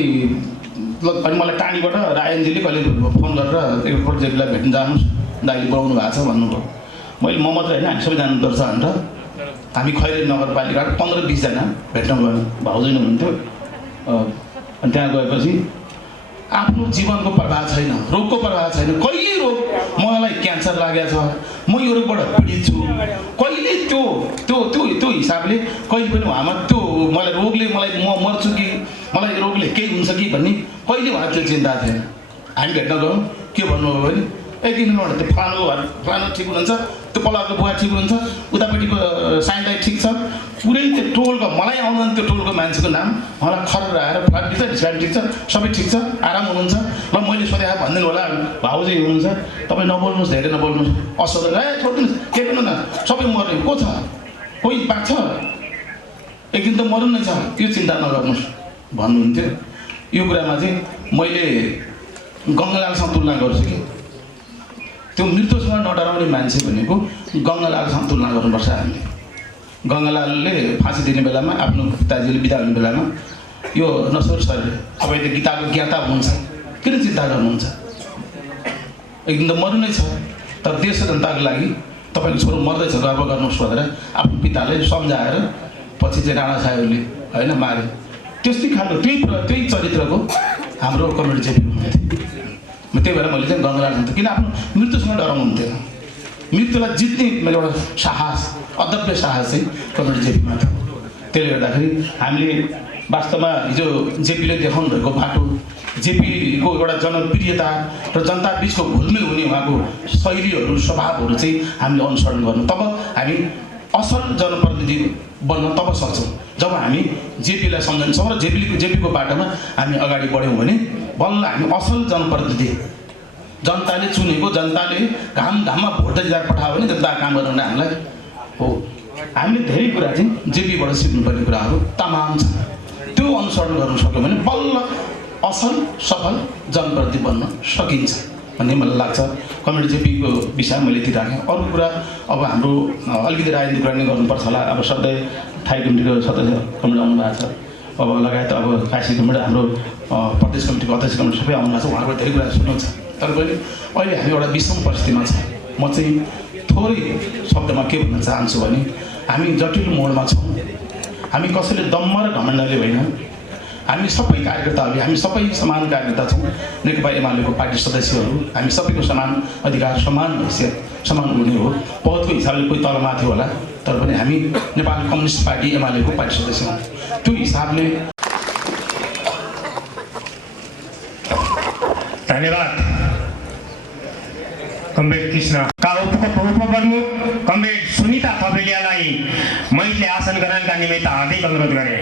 मलाई टाढीबाट रायनजीले कहिले फोन गरेर एकपल्ट जेपीलाई भेट्न जानुहोस्, दाइले बोलाउनु भएको छ भन्नुभयो। मैले म मात्रै होइन, हामी सबै जानुपर्छ भनेर हामी खैरे नगरपालिकाबाट 15-20 जना भेट्न गयौँ। भाउजू हुनुहुन्थ्यो। अनि त्यहाँ गएपछि आफ्नो जीवनको प्रभाव छैन, रोगको प्रभाव छैन। कहिले रोग मलाई क्यान्सर लागेको छ, म यो रोगबाट पीडित छु, कहिले त्यो हिसाबले कहिले पनि उहाँमा त्यो मलाई रोगले मलाई म मर्छु कि मलाई रोगले केही हुन्छ कि भन्ने कहिले उहाँ त्यो चिन्ता थिएन। हामी भेट्न गयौँ, के भन्नुभयो भने एक दिनबाट त्यो फलानुको घर फलानु ठिक हुनुहुन्छ, त्यो पल्लाको बुवा ठिक हुनुहुन्छ, उतापट्टिको साइनलाई ठिक छ, पुरै त्यो टोलको मलाई आउँदैन त्यो टोलको मान्छेको नाम मलाई खरेर आएर फ्लाट ठिक छ, डिस्काउन्ट ठिक छ, सबै ठिक छ, आराम हुनुहुन्छ। ल मैले सोधे भनिदिनु होला, भाउजू हुनुहुन्छ, तपाईँ नबोल्नुहोस्, धेरै नबोल्नुहोस्, असर छोड्दिनुहोस्, केही पनि न, सबै मर्ने को छ, कोही पाएको छ, एक दिन त मर्नु नै छ, त्यो चिन्ता नगर्नुहोस् भन्नुहुन्थ्यो। यो कुरामा चाहिँ मैले गङ्गालालसँग तुलना गर्छु कि त्यो मृत्युसँग नडराउने मान्छे भनेको गङ्गालालसँग तुलना गर्नुपर्छ हामीले। गङ्गालालले फाँसी दिने बेलामा आफ्नो पिताजीले बिदा हुने बेलामा यो नसोर सरले तपाईँ त गीताको ज्ञाता हुनुहुन्छ, किन चिन्ता गर्नुहुन्छ, एक दिन त मर्नु नै छ, तर देश र जनताको लागि तपाईँको छोरो मर्दैछ गर्व गर्नुहोस् भनेर आफ्नो पिताले सम्झाएर पछि चाहिँ राणा साहेबले होइन मारे। त्यस्तै खालको त्यही चरित्रको हाम्रो कमरेड जेपी हुनुहुन्थ्यो। त्यही भएर मैले चाहिँ गङ्गालाल हुन्थ्यो, किन आफ्नो मृत्युसँग डराउनु हुन्थेन। मृत्युलाई जित्ने मेरो एउटा साहस, अदम्य साहस चाहिँ कमरेड जेपीमा थियो। त्यसले गर्दाखेरि हामीले वास्तवमा हिजो जेपीले देखाउनु भएको बाटो, जेपीको एउटा जनप्रियता र जनता बिचको घुलमिल हुने उहाँको शैलीहरू स्वभावहरू चाहिँ हामीले अनुसरण गर्नु, तब हामी असल जनप्रतिनिधि बन्न तब सक्छौँ जब हामी जेपीलाई सम्झन्छौँ र जेपीको बाटोमा हामी अगाडि बढ्यौँ भने बल्ल हामी असल जनप्रतिनिधि, जनताले चुनेको, जनताले घाममा भोट दिएर पठायो भने जनता काम गर्नु हामीलाई हो। हामीले धेरै कुरा चाहिँ जेपीबाट सिक्नुपर्ने कुराहरू तमाम छ, त्यो अनुसरण गर्नु सक्यो भने बल्ल असल सफल जनप्रतिनिधि बन्न सकिन्छ भन्ने मलाई लाग्छ। कमरेड जेपीको विषयमा मैले यति राखेँ। अरू कुरा अब हाम्रो अलिकति राजनीतिक कुरा नै गर्नुपर्छ होला। अब सधैँ थाई कमिटीको सदस्य कमरेड आउनु भएको छ, अब लगायत अब काशी कमरेड हाम्रो प्रदेश कमिटीको अध्यक्ष कमरेड सबै आउनु भएको छ, उहाँको धेरै कुरा सुन्नु छ। तर पनि अहिले हामी एउटा विषम परिस्थितिमा छ। म चाहिँ थोरै शब्दमा के भन्न चाहन्छु भने हामी जटिल मोडमा छौँ। हामी कसैले दम्म र घमण्डले होइन, हामी सबै कार्यकर्ताहरूले, हामी सबै समान कार्यकर्ता छौँ। नेकपा एमालेको पार्टी सदस्यहरू हामी सबैको समान अधिकार, समान हैसियत, समान हुने हो। पदको हिसाबले कोही तलमाथि होला, तर पनि हामी नेपाल कम्युनिस्ट पार्टी एमालेको पार्टी सदस्य हौँ। त्यो हिसाबले धन्यवाद। कमरेड कृष्णका उपप्रमुख कमरेड सुनिता थपेलियालाई मैले आसन ग्रहणका निमित्त हार्दिक अनुरोध गरेँ।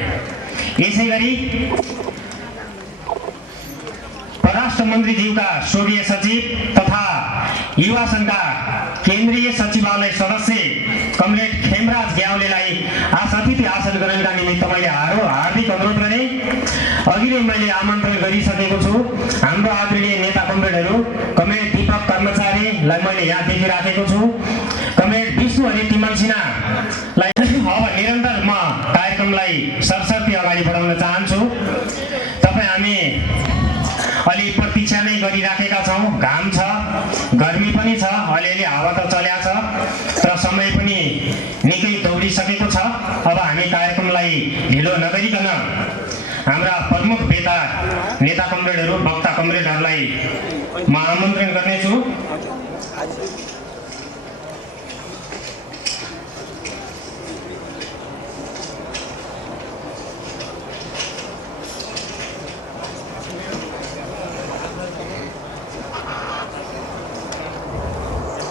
यसै गरी परराष्ट्र मन्त्रीज्यूका स्वर्गीय सचिव तथा युवा सङ्घका केन्द्रीय सचिवालय सदस्य कमरेड खेमराज ग्याउलेलाई अतिथि आसन ग्रहणका निमित्त मैले हार्दिक अनुरोध गरेँ। अघि नै मैले आमन्त्रण गरिसकेको छु। हाम्रो आदरणीय नेता कमरेडहरू कमरेड दीपक कर्मचारीलाई मैले यहाँ देखिराखेको छु, कमरेड विष्णु हरि तिमल सिन्हालाई। अब निरन्तर म कार्यक्रमलाई सरसर्ती अगाडि बढाउन चाहन्छु। तपाईँ हामी अलि प्रतीक्षा नै गरिराखेका छौँ। घाम छ, गर्मी पनि छ, अलिअलि हावा त चल्या छ, तर समय पनि निकै दौडिसकेको छ। अब हामी कार्यक्रमलाई ढिलो नगरिकन हाम्रा प्रमुख नेता कमरेडहरू, वक्ता कमरेडहरूलाई म आमन्त्रण गर्नेछु।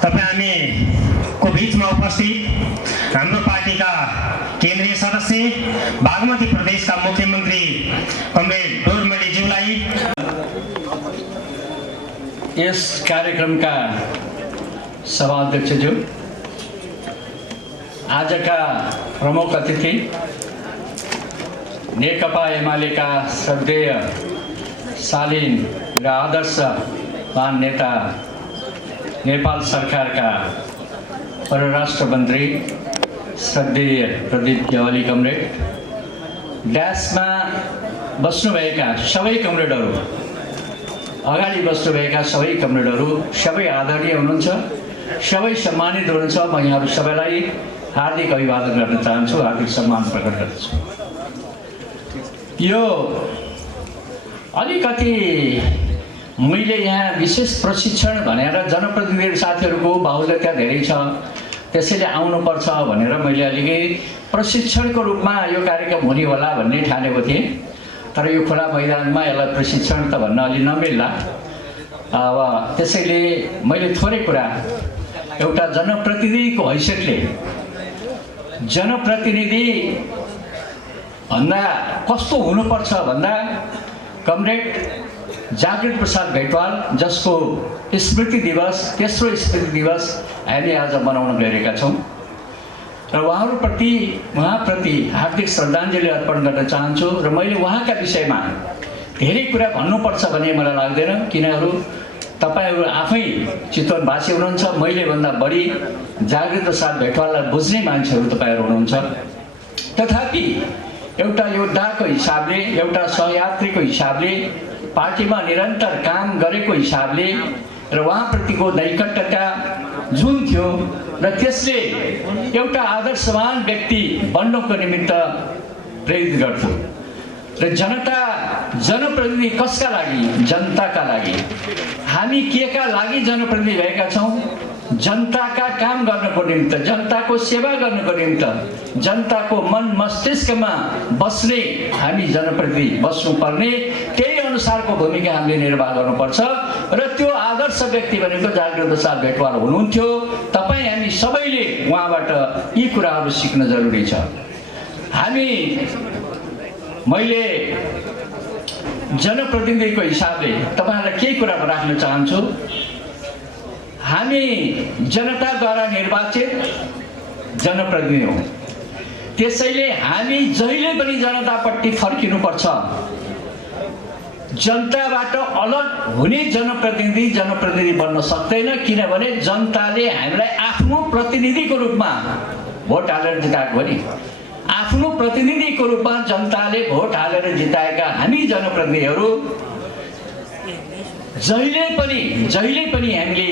तपाईँ हामीको बिचमा उपस्थित हाम्रो पार्टीका केन्द्रीय सदस्य, बागमती प्रदेशका मुख्यमन्त्री कमरेड डोरमणिज्यूलाई, यस कार्यक्रमका सभाध्यक्षज्यू, आजका प्रमुख अतिथि नेकपा एमालेका श्रद्धेय शालीन र आदर्शवान नेता, नेपाल सरकारका परराष्ट्र मन्त्री श्रद्धेय प्रदीप गेवाली कमरेड, ड्यासमा बस्नुभएका सबै कमरेडहरू, अगाडि बस्नुभएका सबै कमरेडहरू सबै आदरणीय हुनुहुन्छ, सबै सम्मानित हुनुहुन्छ। म यहाँहरू सबैलाई हार्दिक अभिवादन गर्न चाहन्छु, हार्दिक सम्मान प्रकट गर्दछु। यो अलिकति मैले यहाँ विशेष प्रशिक्षण भनेर जनप्रतिनिधि साथीहरूको बाहुल्यता धेरै छ, त्यसैले आउनुपर्छ भनेर मैले अलिकति प्रशिक्षणको रूपमा यो कार्यक्रम हुने होला भन्ने ठानेको थिएँ। तर यो खुला मैदानमा यसलाई प्रशिक्षण त भन्न अलि नमिल्ला। अब त्यसैले मैले थोरै कुरा एउटा जनप्रतिनिधिको हैसियतले, जनप्रतिनिधि भन्दा कस्तो हुनुपर्छ भन्दा कमरेड जागृत प्रसाद भैटवाल, जसको स्मृति दिवस, तेस्रो स्मृति दिवस हामी आज मनाउन गइरहेका छौँ र उहाँप्रति हार्दिक श्रद्धाञ्जली अर्पण गर्न चाहन्छु। र मैले उहाँका विषयमा धेरै कुरा भन्नुपर्छ भन्ने मलाई लाग्दैन, किनहरू तपाईहरू आफै चितवनवासी हुनुहुन्छ, मैले भन्दा बढी जागृत साथ भेटवाललाई बुझ्ने मान्छेहरू तपाईहरू हुनुहुन्छ। तथापि एउटा योद्धाको हिसाबले, एउटा सहयात्रीको हिसाबले, पार्टीमा निरन्तर काम गरेको हिसाबले र उहाँप्रतिको नैकट्यता जुन थियो र त्यसले एउटा आदर्शवान व्यक्ति बन्नको निमित्त प्रेरित गर्थ्यो। र जनप्रतिनिधि कसका लागि? जनताका लागि। हामी केका लागि जनप्रतिनिधि भएका छौँ? जनताका काम गर्नको निमित्त, जनताको सेवा गर्नको निमित्त, जनताको मन मस्तिष्कमा बस्ने हामी जनप्रतिनिधि बस्नुपर्ने, त्यही अनुसारको भूमिका हामीले निर्वाह गर्नुपर्छ। र त्यो आदर्श व्यक्ति भनेको जागृत साथ भेटवाल हुनुहुन्थ्यो। तपाईँ हामी सबैले उहाँबाट यी कुराहरू सिक्न जरुरी छ। मैले जनप्रतिनिधिको हिसाबले तपाईहरुलाई केही कुरा राख्न चाहन्छु। हामी जनताद्वारा निर्वाचित जनप्रतिनिधि हौं, त्यसैले हामी जहिले पनि जनतापट्टि फर्किनुपर्छ। जनताबाट अलग हुने जनप्रतिनिधि बन्न सक्दैन, किनभने जनताले हामीलाई आफ्नो प्रतिनिधिको रूपमा भोट हालेर जिताएको हो नि। आफ्नो प्रतिनिधिको रूपमा जनताले भोट हालेर जिताएका हामी जनप्रतिनिधिहरू जहिले पनि हामीले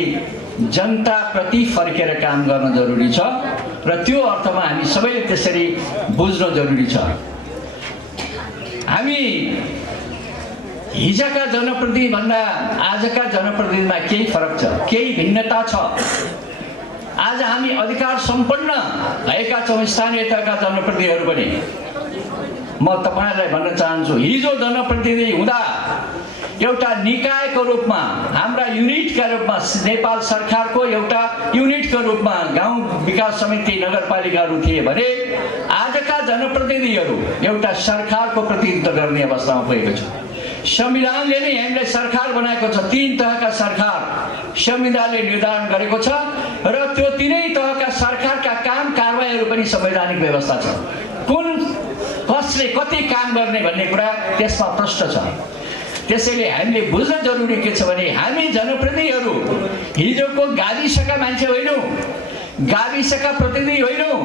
जनताप्रति फर्केर काम गर्न जरुरी छ र त्यो अर्थमा हामी सबैले त्यसरी बुझ्न जरुरी छ। हामी हिजोका जनप्रतिनिधि भन्दा आजका जनप्रतिनिधिमा केही फरक छ, केही भिन्नता छ। आज हामी अधिकार सम्पन्न भएका छौँ स्थानीय तहका जनप्रतिनिधिहरू पनि। म तपाईहरुलाई भन्न चाहन्छु, हिजो जनप्रतिनिधि हुँदा एउटा निकायको रूपमा, हाम्रा युनिटका रूपमा, नेपाल सरकारको एउटा युनिटको रूपमा गाउँ विकास समिति नगरपालिकाहरू थिए भने आजका जनप्रतिनिधिहरू एउटा सरकारको प्रतिनिधित्व गर्ने अवस्थामा पुगेको छ। संविधानले नै हामीलाई सरकार बनाएको छ, 3 तहका सरकार संविधानले निर्धारण गरेको छ र त्यो 3 तहका सरकारका काम कारबाहीहरू पनि संवैधानिक व्यवस्था छ। कसले कति काम गर्ने भन्ने कुरा त्यसमा प्रश्न छ। त्यसैले हामीले बुझ्न जरुरी के छ भने हामी जनप्रतिनिधिहरू हिजोको गाविसका मान्छे होइनौँ, गाविसका प्रतिनिधि होइनौँ।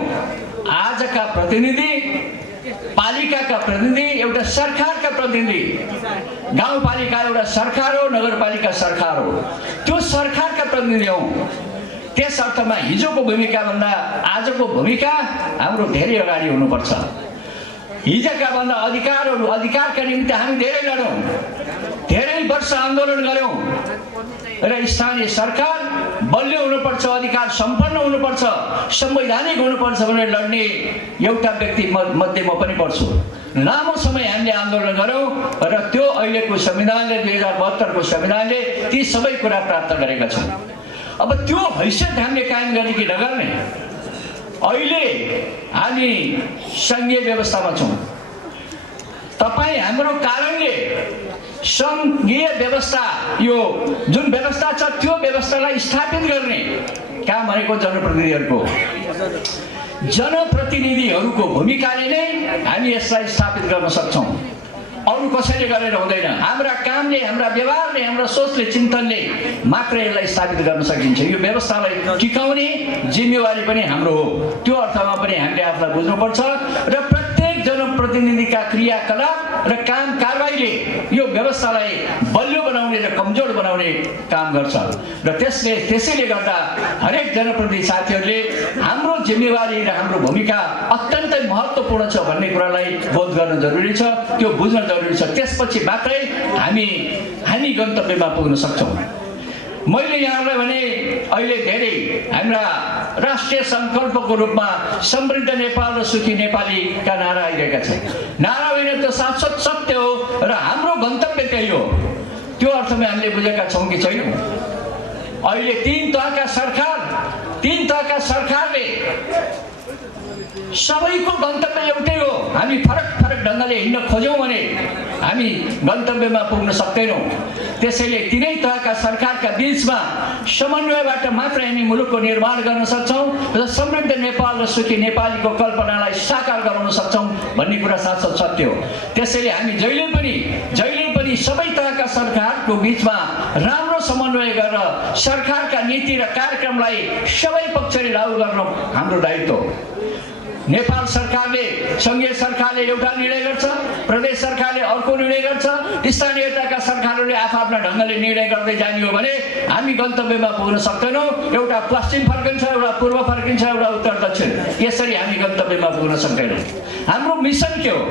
आजका प्रतिनिधि पालिकाका प्रतिनिधि, एउटा सरकारका प्रतिनिधि। गाउँपालिका एउटा सरकार हो, नगरपालिका सरकार हो, त्यो सरकारका प्रतिनिधि हौँ। त्यस अर्थमा हिजोको भूमिका भन्दा आजको भूमिका हाम्रो धेरै अगाडि हुनुपर्छ। हिजोका भन्दा अधिकारका निम्ति हामी धेरै लड्यौँ, धेरै वर्ष आन्दोलन गर्यौँ र स्थानीय सरकार बलियो हुनुपर्छ, अधिकार सम्पन्न हुनुपर्छ, संवैधानिक हुनुपर्छ भनेर लड्ने एउटा व्यक्ति मध्ये म पनि पर्छु। लामो समय हामीले आन्दोलन गर्यौँ र त्यो अहिलेको संविधानले 2072 को संविधानले ती सबै कुरा प्राप्त गरेका छौँ। अब त्यो हैसियत हामीले कायम गर्ने कि नगर्ने? अहिले हामी संघीय व्यवस्थामा छौँ। तपाईँ हाम्रो कारणले संघीय व्यवस्था, यो जुन व्यवस्था छ त्यो व्यवस्थालाई स्थापित गर्ने काम भनेको जनप्रतिनिधिहरूको भूमिकाले नै हामी यसलाई स्थापित गर्न सक्छौँ। अरू कसैले गरेर हुँदैन। हाम्रा कामले, हाम्रा व्यवहारले, हाम्रा सोचले, चिन्तनले मात्र यसलाई स्थापित गर्न सकिन्छ। यो व्यवस्थालाई टिकाउने जिम्मेवारी पनि हाम्रो हो। त्यो अर्थमा पनि हामीले आफूलाई बुझ्नुपर्छ र प्रत्येक जनप्रतिनिधिका क्रियाकलाप र काम कारबाहीले यो व्यवस्थालाई बलियो बनाउने र कमजोर बनाउने काम गर्छ र त्यसैले गर्दा हरेक जनप्रतिनिधि साथीहरूले हाम्रो जिम्मेवारी र हाम्रो भूमिका अत्यन्तै महत्त्वपूर्ण छ भन्ने कुरालाई बोध गर्न जरुरी छ, त्यो बुझ्न जरुरी छ। त्यसपछि मात्रै हामी गन्तव्यमा पुग्न सक्छौँ। मैले यहाँलाई भने अहिले धेरै हाम्रा राष्ट्रिय संकल्पको रूपमा समृद्ध नेपाल र सुखी नेपालीका नारा आइरहेका छन्। नारा होइन, त्यो शाश्वत सत्य हो र हाम्रो गन्तव्य त्यही हो। त्यो अर्थमा हामीले बुझेका छौँ कि छैनौँ? अहिले 3 तहका सरकारले सबैको गन्तव्य एउटै हो। हामी फरक ढङ्गले हिँड्न खोज्यौँ भने हामी गन्तव्यमा पुग्न सक्दैनौँ। त्यसैले 3 तहका सरकारका बीचमा समन्वयबाट मात्र हामी मुलुकको निर्माण गर्न सक्छौँ र समृद्ध नेपाल र सुखी नेपालीको कल्पनालाई साकार गराउन सक्छौँ भन्ने कुरा शाश्वत सत्य हो। त्यसैले हामी जहिले पनि पनि सबै तहका सरकारको बिचमा राम्रो समन्वय गरेर सरकारका नीति र कार्यक्रमलाई सबै पक्षले लागू गर्न हाम्रो दायित्व हो। नेपाल सरकारले, संघीय सरकारले एउटा निर्णय गर्छ, प्रदेश सरकारले अर्को निर्णय गर्छ, स्थानीय तहका सरकारहरूले आफ्ना ढङ्गले निर्णय गर्दै जाने हो भने हामी गन्तव्यमा पुग्न सक्दैनौँ। एउटा पश्चिम फर्किन्छ, एउटा पूर्व फर्किन्छ, एउटा उत्तर दक्षिण, यसरी हामी गन्तव्यमा पुग्न सक्दैनौँ। हाम्रो मिसन के हो,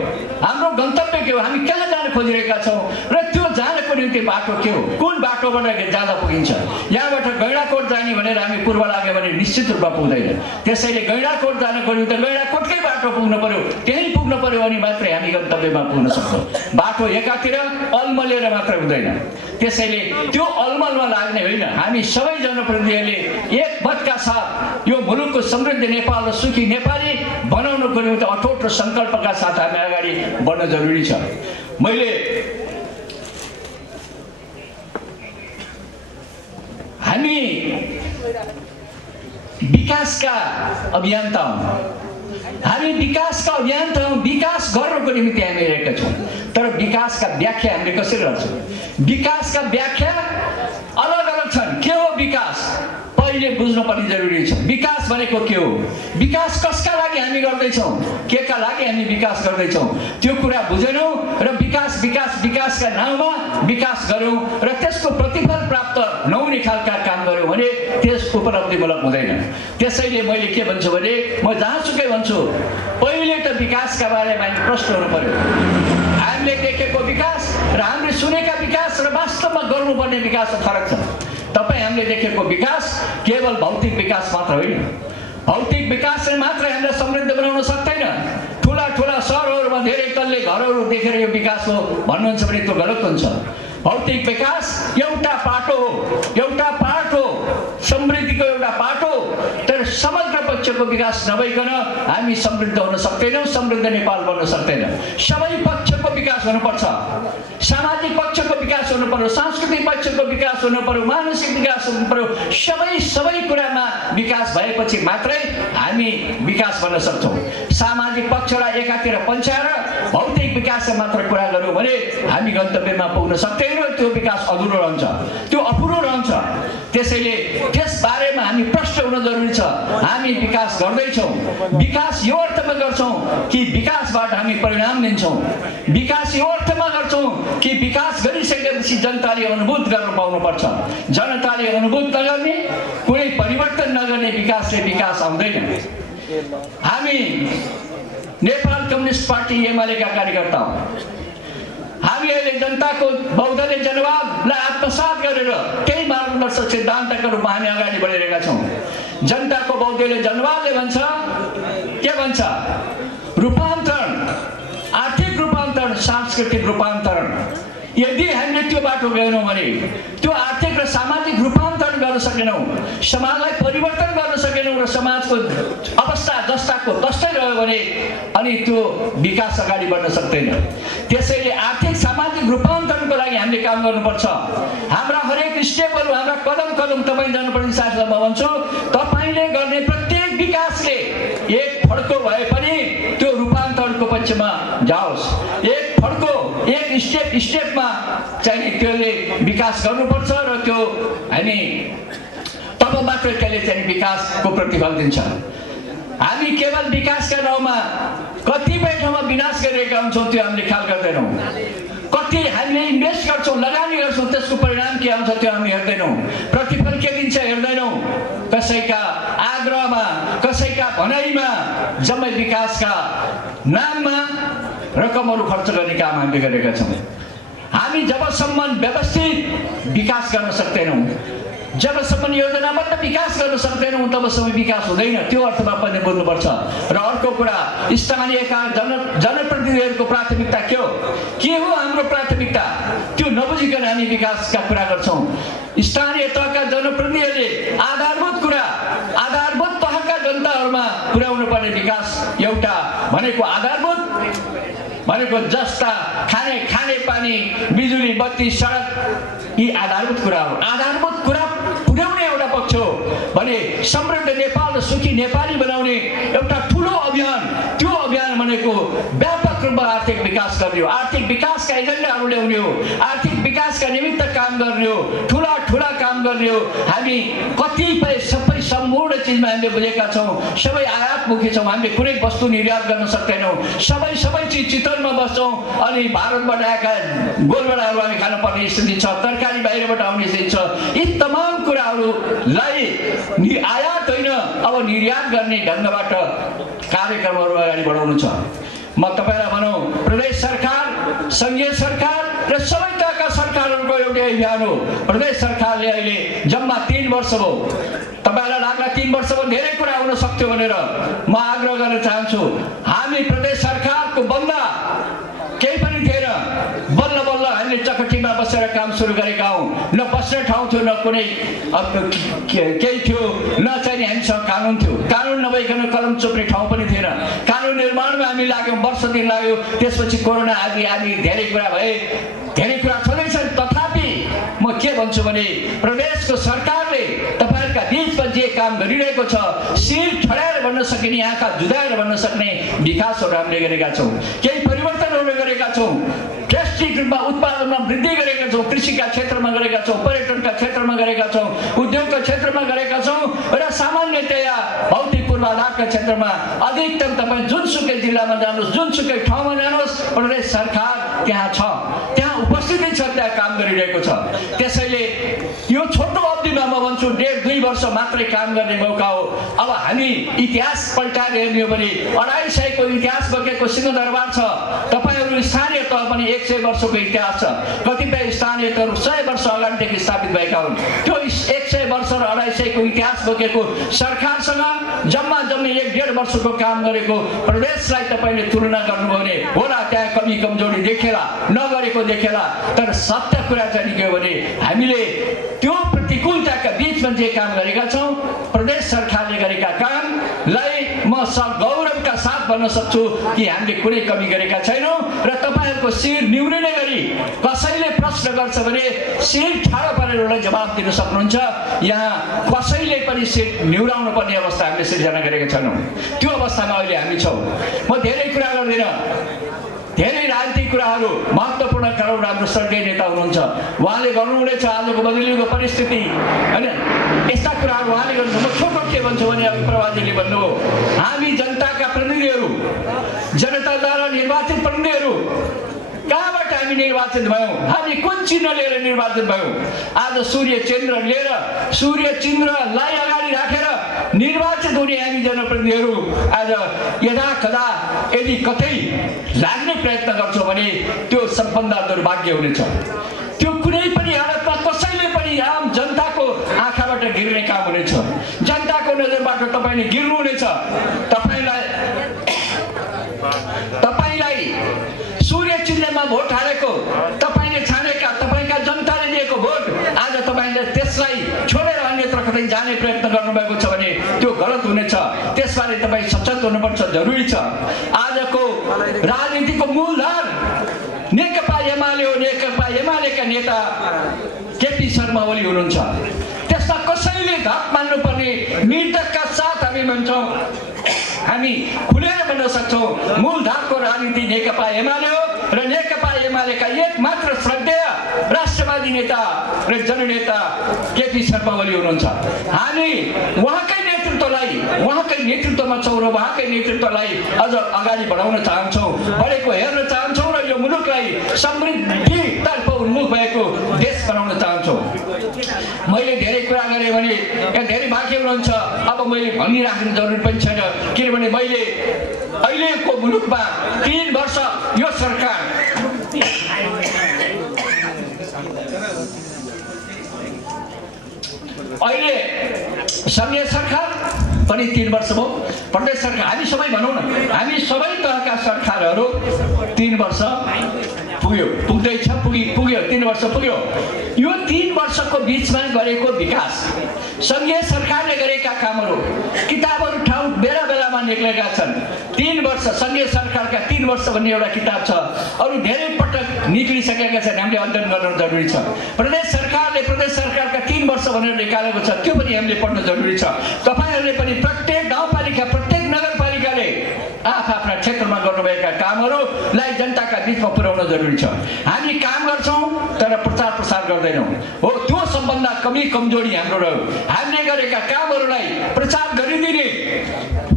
हाम्रो गन्तव्य के हो, हामी कहाँ जान खोजिरहेका छौँ र त्यो जानको निम्ति बाटो के हो, कुन बाटोबाट जाँदा पुगिन्छ। यहाँबाट गैँडाकोट जाने भनेर हामी पूर्व लाग्यो भने निश्चित रूपमा पुग्दैन। त्यसैले गैँडाकोट जानको निम्ति गैँडाकोटकै बाटो पुग्नु पर्यो, त्यहीँ पुग्नु पर्यो अनि मात्रै हामी गन्तव्यमा पुग्न सक्छौँ। बाटो एकातिर अल्मलिएर मात्रै हुँदैन। त्यसैले त्यो अल्मलमा लाग्ने होइन, हामी सबै जनप्रतिनिधिहरूले एक मतका साथ यो मुलुकको समृद्ध नेपाल र सुखी नेपाली बनाउनको निम्ति अठोट र सङ्कल्पका साथ हामी अगाडि बढ्न जरुरी छ। हामी विकासका अभियन्ता हौँ, हामी विकासका अभियन्ता हौँ, विकास गर्नको निम्ति हामी हेरेका छौँ। तर विकासका व्याख्या हामीले कसरी गर्छौँ? विकासका व्याख्या अलग अलग छन्। के हो विकास पहिले बुझ्नुपर्ने जरुरी छ। विकास भनेको के हो, विकास कसका लागि हामी गर्दैछौँ, के का लागि हामी विकास गर्दैछौँ, त्यो कुरा बुझेनौँ र विकास विकास विकासका नाउँमा विकास गऱ्यौँ र त्यसको प्रतिफल प्राप्त नहुने खालका काम गऱ्यौँ भने त्यस उपलब्धिमूलक हुँदैन। त्यसैले मैले के भन्छु भने म जहाँसुकै भन्छु, पहिले त विकासका बारेमा हामी प्रश्न हुनु पर्यो। हामीले देखेको विकास र हामीले सुनेका विकास र वास्तवमा गर्नुपर्ने विकासमा फरक छ। तपाईँ हामीले देखेको विकास केवल भौतिक विकास मात्र होइन। भौतिक विकासले मात्रै हामीलाई समृद्ध बनाउन सक्दैन। ठुला ठुला सहरहरूमा धेरै तल्ले घरहरू देखेर यो विकास हो भन्नुहुन्छ भने त्यो गलत हुन्छ। भौतिक विकास एउटा पाटो हो, एउटा पार्ट हो, समृद्धिको एउटा पाटो। तर समग्र पक्षको विकास नभइकन हामी समृद्ध हुन सक्दैनौँ, समृद्ध नेपाल बन्न सक्दैन। सबै पक्षको विकास हुनुपर्छ, सामाजिक पक्षको विकास हुनु पर्यो, सांस्कृतिक पक्षको विकास हुनु पर्यो, मानसिक विकास हुनु पर्यो। सबै कुरामा विकास भएपछि मात्रै हामी विकास बन्न सक्छौँ। सामाजिक पक्षलाई एकातिर पन्छाएर भौतिक विकासमा मात्र कुरा गऱ्यौँ भने हामी गन्तव्यमा पुग्न सक्दैनौँ। त्यो विकास अधुरो रहन्छ, त्यो अपुरो रहन्छ। त्यसैले त्यस बारेमा हामी प्रश्न हुन जरुरी छ। हामी विकास गर्दैछौँ, विकास यो अर्थमा गर्छौँ कि विकासबाट हामी परिणाम लिन्छौँ, विकास यो अर्थमा गर्छौँ कि विकास गरिसकेपछि जनताले अनुभूत गर्न पाउनुपर्छ। जनताले अनुभूत नगर्ने, कुनै परिवर्तन नगर्ने विकासले विकास आउँदैन। हामी नेपाल कम्युनिस्ट पार्टी एमालेका कार्यकर्ता हौँ। हामी अहिले जनताको बहुदलीय जनवादलाई आत्मसात गरेर त्यही मार्गदर्शक सिद्धान्तका रूपमा हामी अगाडि बढिरहेका छौँ। जनताको बहुदलीय जनवादले भन्छ, के भन्छ? रूपान्तरण, आर्थिक रूपान्तरण, सांस्कृतिक रूपान्तरण। यदि हामीले त्यो बाटो गएनौँ भने, त्यो आर्थिक र सामाजिक रूपान्तरण गर्न सकेनौँ, समाजलाई परिवर्तन गर्न सकेनौँ र समाजको अवस्था जस्ताको तस्तै रह्यो भने अनि त्यो विकास अगाडि बढ्न सक्दैन। त्यसैले आर्थिक सामाजिक रूपान्तरणको लागि हामीले काम गर्नुपर्छ। हाम्रा हरेक स्टेपहरू, हाम्रा कदम कदम तपाईँ जनप्रतिनिधि साथीलाई म भन्छु, तपाईँले गर्ने प्रत्येक विकासले एक फड्को भए पनि त्यो रूपान्तरणको पक्षमा जाओस्। एक फड्को, एक स्टेपमा चाहिँ त्यसले विकास गर्नुपर्छ र त्यो हामी तब मात्रै त्यसले चाहिँ विकासको प्रतिफल दिन्छ। हामी केवल विकासका नाउँमा कतिपय ठाउँमा विनाश गरिरहेका हुन्छौँ, त्यो हामीले ख्याल गर्दैनौँ। कति हामीले इन्भेस्ट गर्छौँ, लगानी गर्छौँ, त्यसको परिणाम के आउँछ त्यो हामी हेर्दैनौँ। प्रतिफल के दिन्छ हेर्दैनौँ। कसैका आग्रहमा, कसैका भनाइमा जम्मै विकासका नाममा रकमहरू खर्च गर्ने काम हामीले गरेका छौँ। हामी जबसम्म व्यवस्थित विकास गर्न सक्दैनौँ, जबसम्म योजनाबद्ध विकास गर्न सक्दैनौँ, तबसम्म विकास हुँदैन। त्यो अर्थमा पनि बुझ्नुपर्छ। र अर्को कुरा, स्थानीयका जनप्रतिनिधिहरूको प्राथमिकता के हो हाम्रो प्राथमिकता, त्यो नबुझिकन हामी विकासका कुरा गर्छौँ। स्थानीय तहका जनप्रतिनिधिहरूले आधारभूत कुरा, आधारभूत तहका जनताहरूमा पुर्याउनु पर्ने विकास एउटा भनेको आधारभूत भनेको जस्ता खाने पानी, बिजुली, बत्ती, सडक, यी आधारभूत कुरा हो। आधारभूत कुरा पुर्याउने एउटा पक्ष हो भने समृद्ध नेपाल र सुखी नेपाली बनाउने एउटा ठुलो अभियान, त्यो अभियान भनेको व्यापक रूपमा आर्थिक विकास विकास गर्ने हो, आर्थिक विकासका एजेन्डाहरू ल्याउने हो, आर्थिक विकासका निमित्त काम गर्ने हो, ठुला ठुला काम गर्ने हो। हामी कतिपय सबै सम्पूर्ण चिजमा हामीले बुझेका छौँ, सबै आयातमुखी छौँ, हामीले कुनै वस्तु निर्यात गर्न सक्दैनौँ, सबै चिज चितवनमा बस्छौँ अनि भारतबाट आएका गोलबडाहरू हामी खान पर्ने स्थिति छ, तरकारी बाहिरबाट आउने स्थिति छ। यी तमाम कुराहरूलाई आयात होइन अब निर्यात गर्ने ढङ्गबाट कार्यक्रमहरू अगाडि बढाउनु छ। म तपाईँलाई भनौँ, प्रदेश सरकार, सङ्घीय सरकार र सबै तहका सरकारहरूको एउटै अभियान हो। प्रदेश सरकारले अहिले जम्मा 3 वर्ष भयो, तपाईँलाई लाग्ला 3 वर्षमा धेरै कुरा हुन सक्थ्यो भनेर म आग्रह गर्न चाहन्छु। हामी प्रदेश सरकारको बन्दा केही पनि थिएन, बल्ल बल्ल हामीले चकटीमा बसेर काम सुरु गरेका हौँ। न बस्ने ठाउँ थियो, न कुनै केही थियो, न चाहिँ हामीसँग कानुन थियो। कानुन नभइकन कलम चोप्ने ठाउँ पनि थिएन। कानुन निर्माणमा हामी लाग्यौँ, वर्ष दिन लाग्यो। त्यसपछि कोरोना आदि धेरै कुरा भए, धेरै कुरा छँदैछन्। तथापि म के भन्छु भने प्रदेशको सरकारले तपाईँहरूका बिचमा जे काम गरिरहेको छ, शिर ठडाएर भन्न सकिने, आँखा जुदाएर भन्न सक्ने विकासहरू हामीले गरेका छौँ, केही परिवर्तनहरू गरेका छौँ, ड्रास्टिक रूपमा उत्पादनमा वृद्धि गरेका छौँ, कृषिका क्षेत्रमा गरेका छौँ, पर्यटनका क्षेत्रमा गरेका छौँ, उद्योगका क्षेत्रमा गरेका छौँ र सामान्यतया भौतिक पूर्वाधारका क्षेत्रमा अधिकतम तपाईँ जुनसुकै जिल्लामा जानुहोस्, जुनसुकै ठाउँमा जानुहोस्, प्रदेश सरकार त्यहाँ छ, त्यहाँ उपस्थिति छ, त्यहाँ काम गरिरहेको छ। त्यसैले यो छोटो अवधिमा म भन्छु 1.5-2 वर्ष मात्रै काम गर्ने मौका हो। अब हामी इतिहास पल्टाएर हेर्ने हो भने 250 को इतिहास बोकेको सिंहदरबार छ। तपाईँहरू स्थानीय तह पनि 100 वर्षको इतिहास छ। कतिपय स्थानीय तहहरू 100 वर्ष अगाडिदेखि स्थापित भएका हुन्। त्यो 100 वर्ष र 250 को इतिहास बोकेको सरकारसँग जम्मा 1.5 वर्षको काम गरेको प्रदेशलाई तपाईँले तुलना गर्नुभयो भने होला त्यहाँ कमी कमजोरी देखेला, नगरेको देखेला। तर सत्य कुरा चाहिँ के हो भने हामीले त्यो प्रतिकूलताका बिचमा जे काम गरेका छौँ, प्रदेश सरकारले गरेका कामलाई म गौरवका साथ भन्न सक्छु कि हामीले कुनै कमी गरेका छैनौँ। र तपाईँहरूको शिर निहुरिने गरी कसैले प्रश्न गर्छ भने शिर ठाडो पारेर उसलाई जवाब दिन सक्नुहुन्छ। यहाँ कसैले पनि शिर निहुराउनु पर्ने अवस्था हामीले सिर्जना गरेका छैनौँ। त्यो अवस्थामा अहिले हामी छौँ। म धेरै कुरा गर्दिनँ, धेरै राजनीतिक कुराहरू महत्त्वपूर्ण गराउन हाम्रो सर्गीय नेता हुनुहुन्छ, उहाँले गर्नुहुनेछ। आजको बदलिएको परिस्थिति होइन, यस्ता कुराहरू उहाँले गर्नुहुन्छ। म छोटो के भन्छु भने अघि प्रभातजीले भन्नुभयो, हामी जनताका प्रतिनिधिहरू, जनताद्वारा निर्वाचित प्रतिनिधिहरू कहाँबाट हामी निर्वाचित भयौँ, हामी कुन चिन्ह लिएर निर्वाचित भयौँ। आज सूर्य चिन्हलाई अगाडि राखेर निर्वाचित हुने हामी जनप्रतिनिधिहरू आज यदा कदा यदि कतै लाग्ने प्रयत्न गर्छौँ भने त्यो सबभन्दा दुर्भाग्य हुनेछ। त्यो कुनै पनि हालतमा कसैले पनि आम जनताको आँखाबाट गिर्ने काम हुनेछ, जनताको नजरबाट तपाईँले गिर्नुहुनेछ। तपाईँलाई सूर्य चिन्हमा भोट हालेको, तपाईँले छानेका, तपाईँका जनताले दिएको भोट, आज तपाईँले त्यसलाई छोडेर अन्यत्र कतै जाने प्रयत्न गर्नुभएको छ भने त्यो गलत हुनेछ। त्यसबारे तपाईँ सचेत हुनुपर्छ, जरुरी छ। आजको राजनीतिको मूलधार नेकपा एमाले हो। नेकपा एमालेका नेता केपी शर्मा ओली हुनुहुन्छ। त्यसमा कसैले घात मान्नुपर्ने निर्धक्का साथ हामी भन्छौँ, हामी खुलेर भन्न सक्छौँ, मूलधारको राजनीति नेकपा एमाले हो र नेकपा एमालेका एक मात्र श्रद्धेय राष्ट्रवादी नेता र जननेता केपी शर्मा ओली हुनुहुन्छ। हामी उहाँकै नेतृत्वमा छौँ र उहाँकै नेतृत्वलाई अझ अगाडि बढाउन चाहन्छौँ, बढेको हेर्न चाहन्छौँ र यो मुलुकलाई समृद्धितर्फ उन्मुख भएको देश बनाउन चाहन्छौँ। मैले धेरै कुरा गरेँ भने यहाँ धेरै बाँकी हुनुहुन्छ। अब मैले भनिराख्नु जरुरी पनि छैन, किनभने मैले अहिलेको मुलुकमा 3 वर्ष यो सरकार अहिले सङ्घीय सरकार पनि 3 वर्ष भयो, प्रदेश सरकार, हामी सबै भनौँ न, हामी सबै तहका सरकारहरू 3 वर्ष पुग्यो, पुग्दैछ, पुग्यो 3 वर्ष पुग्यो। यो 3 वर्षको बिचमा गरेको विकास, सङ्घीय सरकारले गरेका कामहरू, किताबहरू ठाउँ बेला बेलामा निक्लेका छन्। 3 वर्ष सङ्घीय सरकारका 3 वर्ष भन्ने एउटा किताब छ, अरू धेरै पटक निक्लिसकेका छन्, हामीले अध्ययन गर्न जरुरी छ। प्रदेश सरकारका 3 वर्ष भनेर निकालेको छ, त्यो पनि हामीले पढ्न जरुरी छ। तपाईँहरूले पनि प्रत्येक गाउँपालिका, प्रत्येक नगरपालिकाले आफ्ना क्षेत्रमा गर्नुभएका कामहरूलाई जनताका बिचमा पुर्याउन जरुरी छ। हामी काम गर्छौँ तर प्रचार प्रसार गर्दैनौँ। हो, त्यो सबभन्दा कमजोरी हाम्रो रह्यो। हामीले गरेका कामहरूलाई प्रचार गरिदिने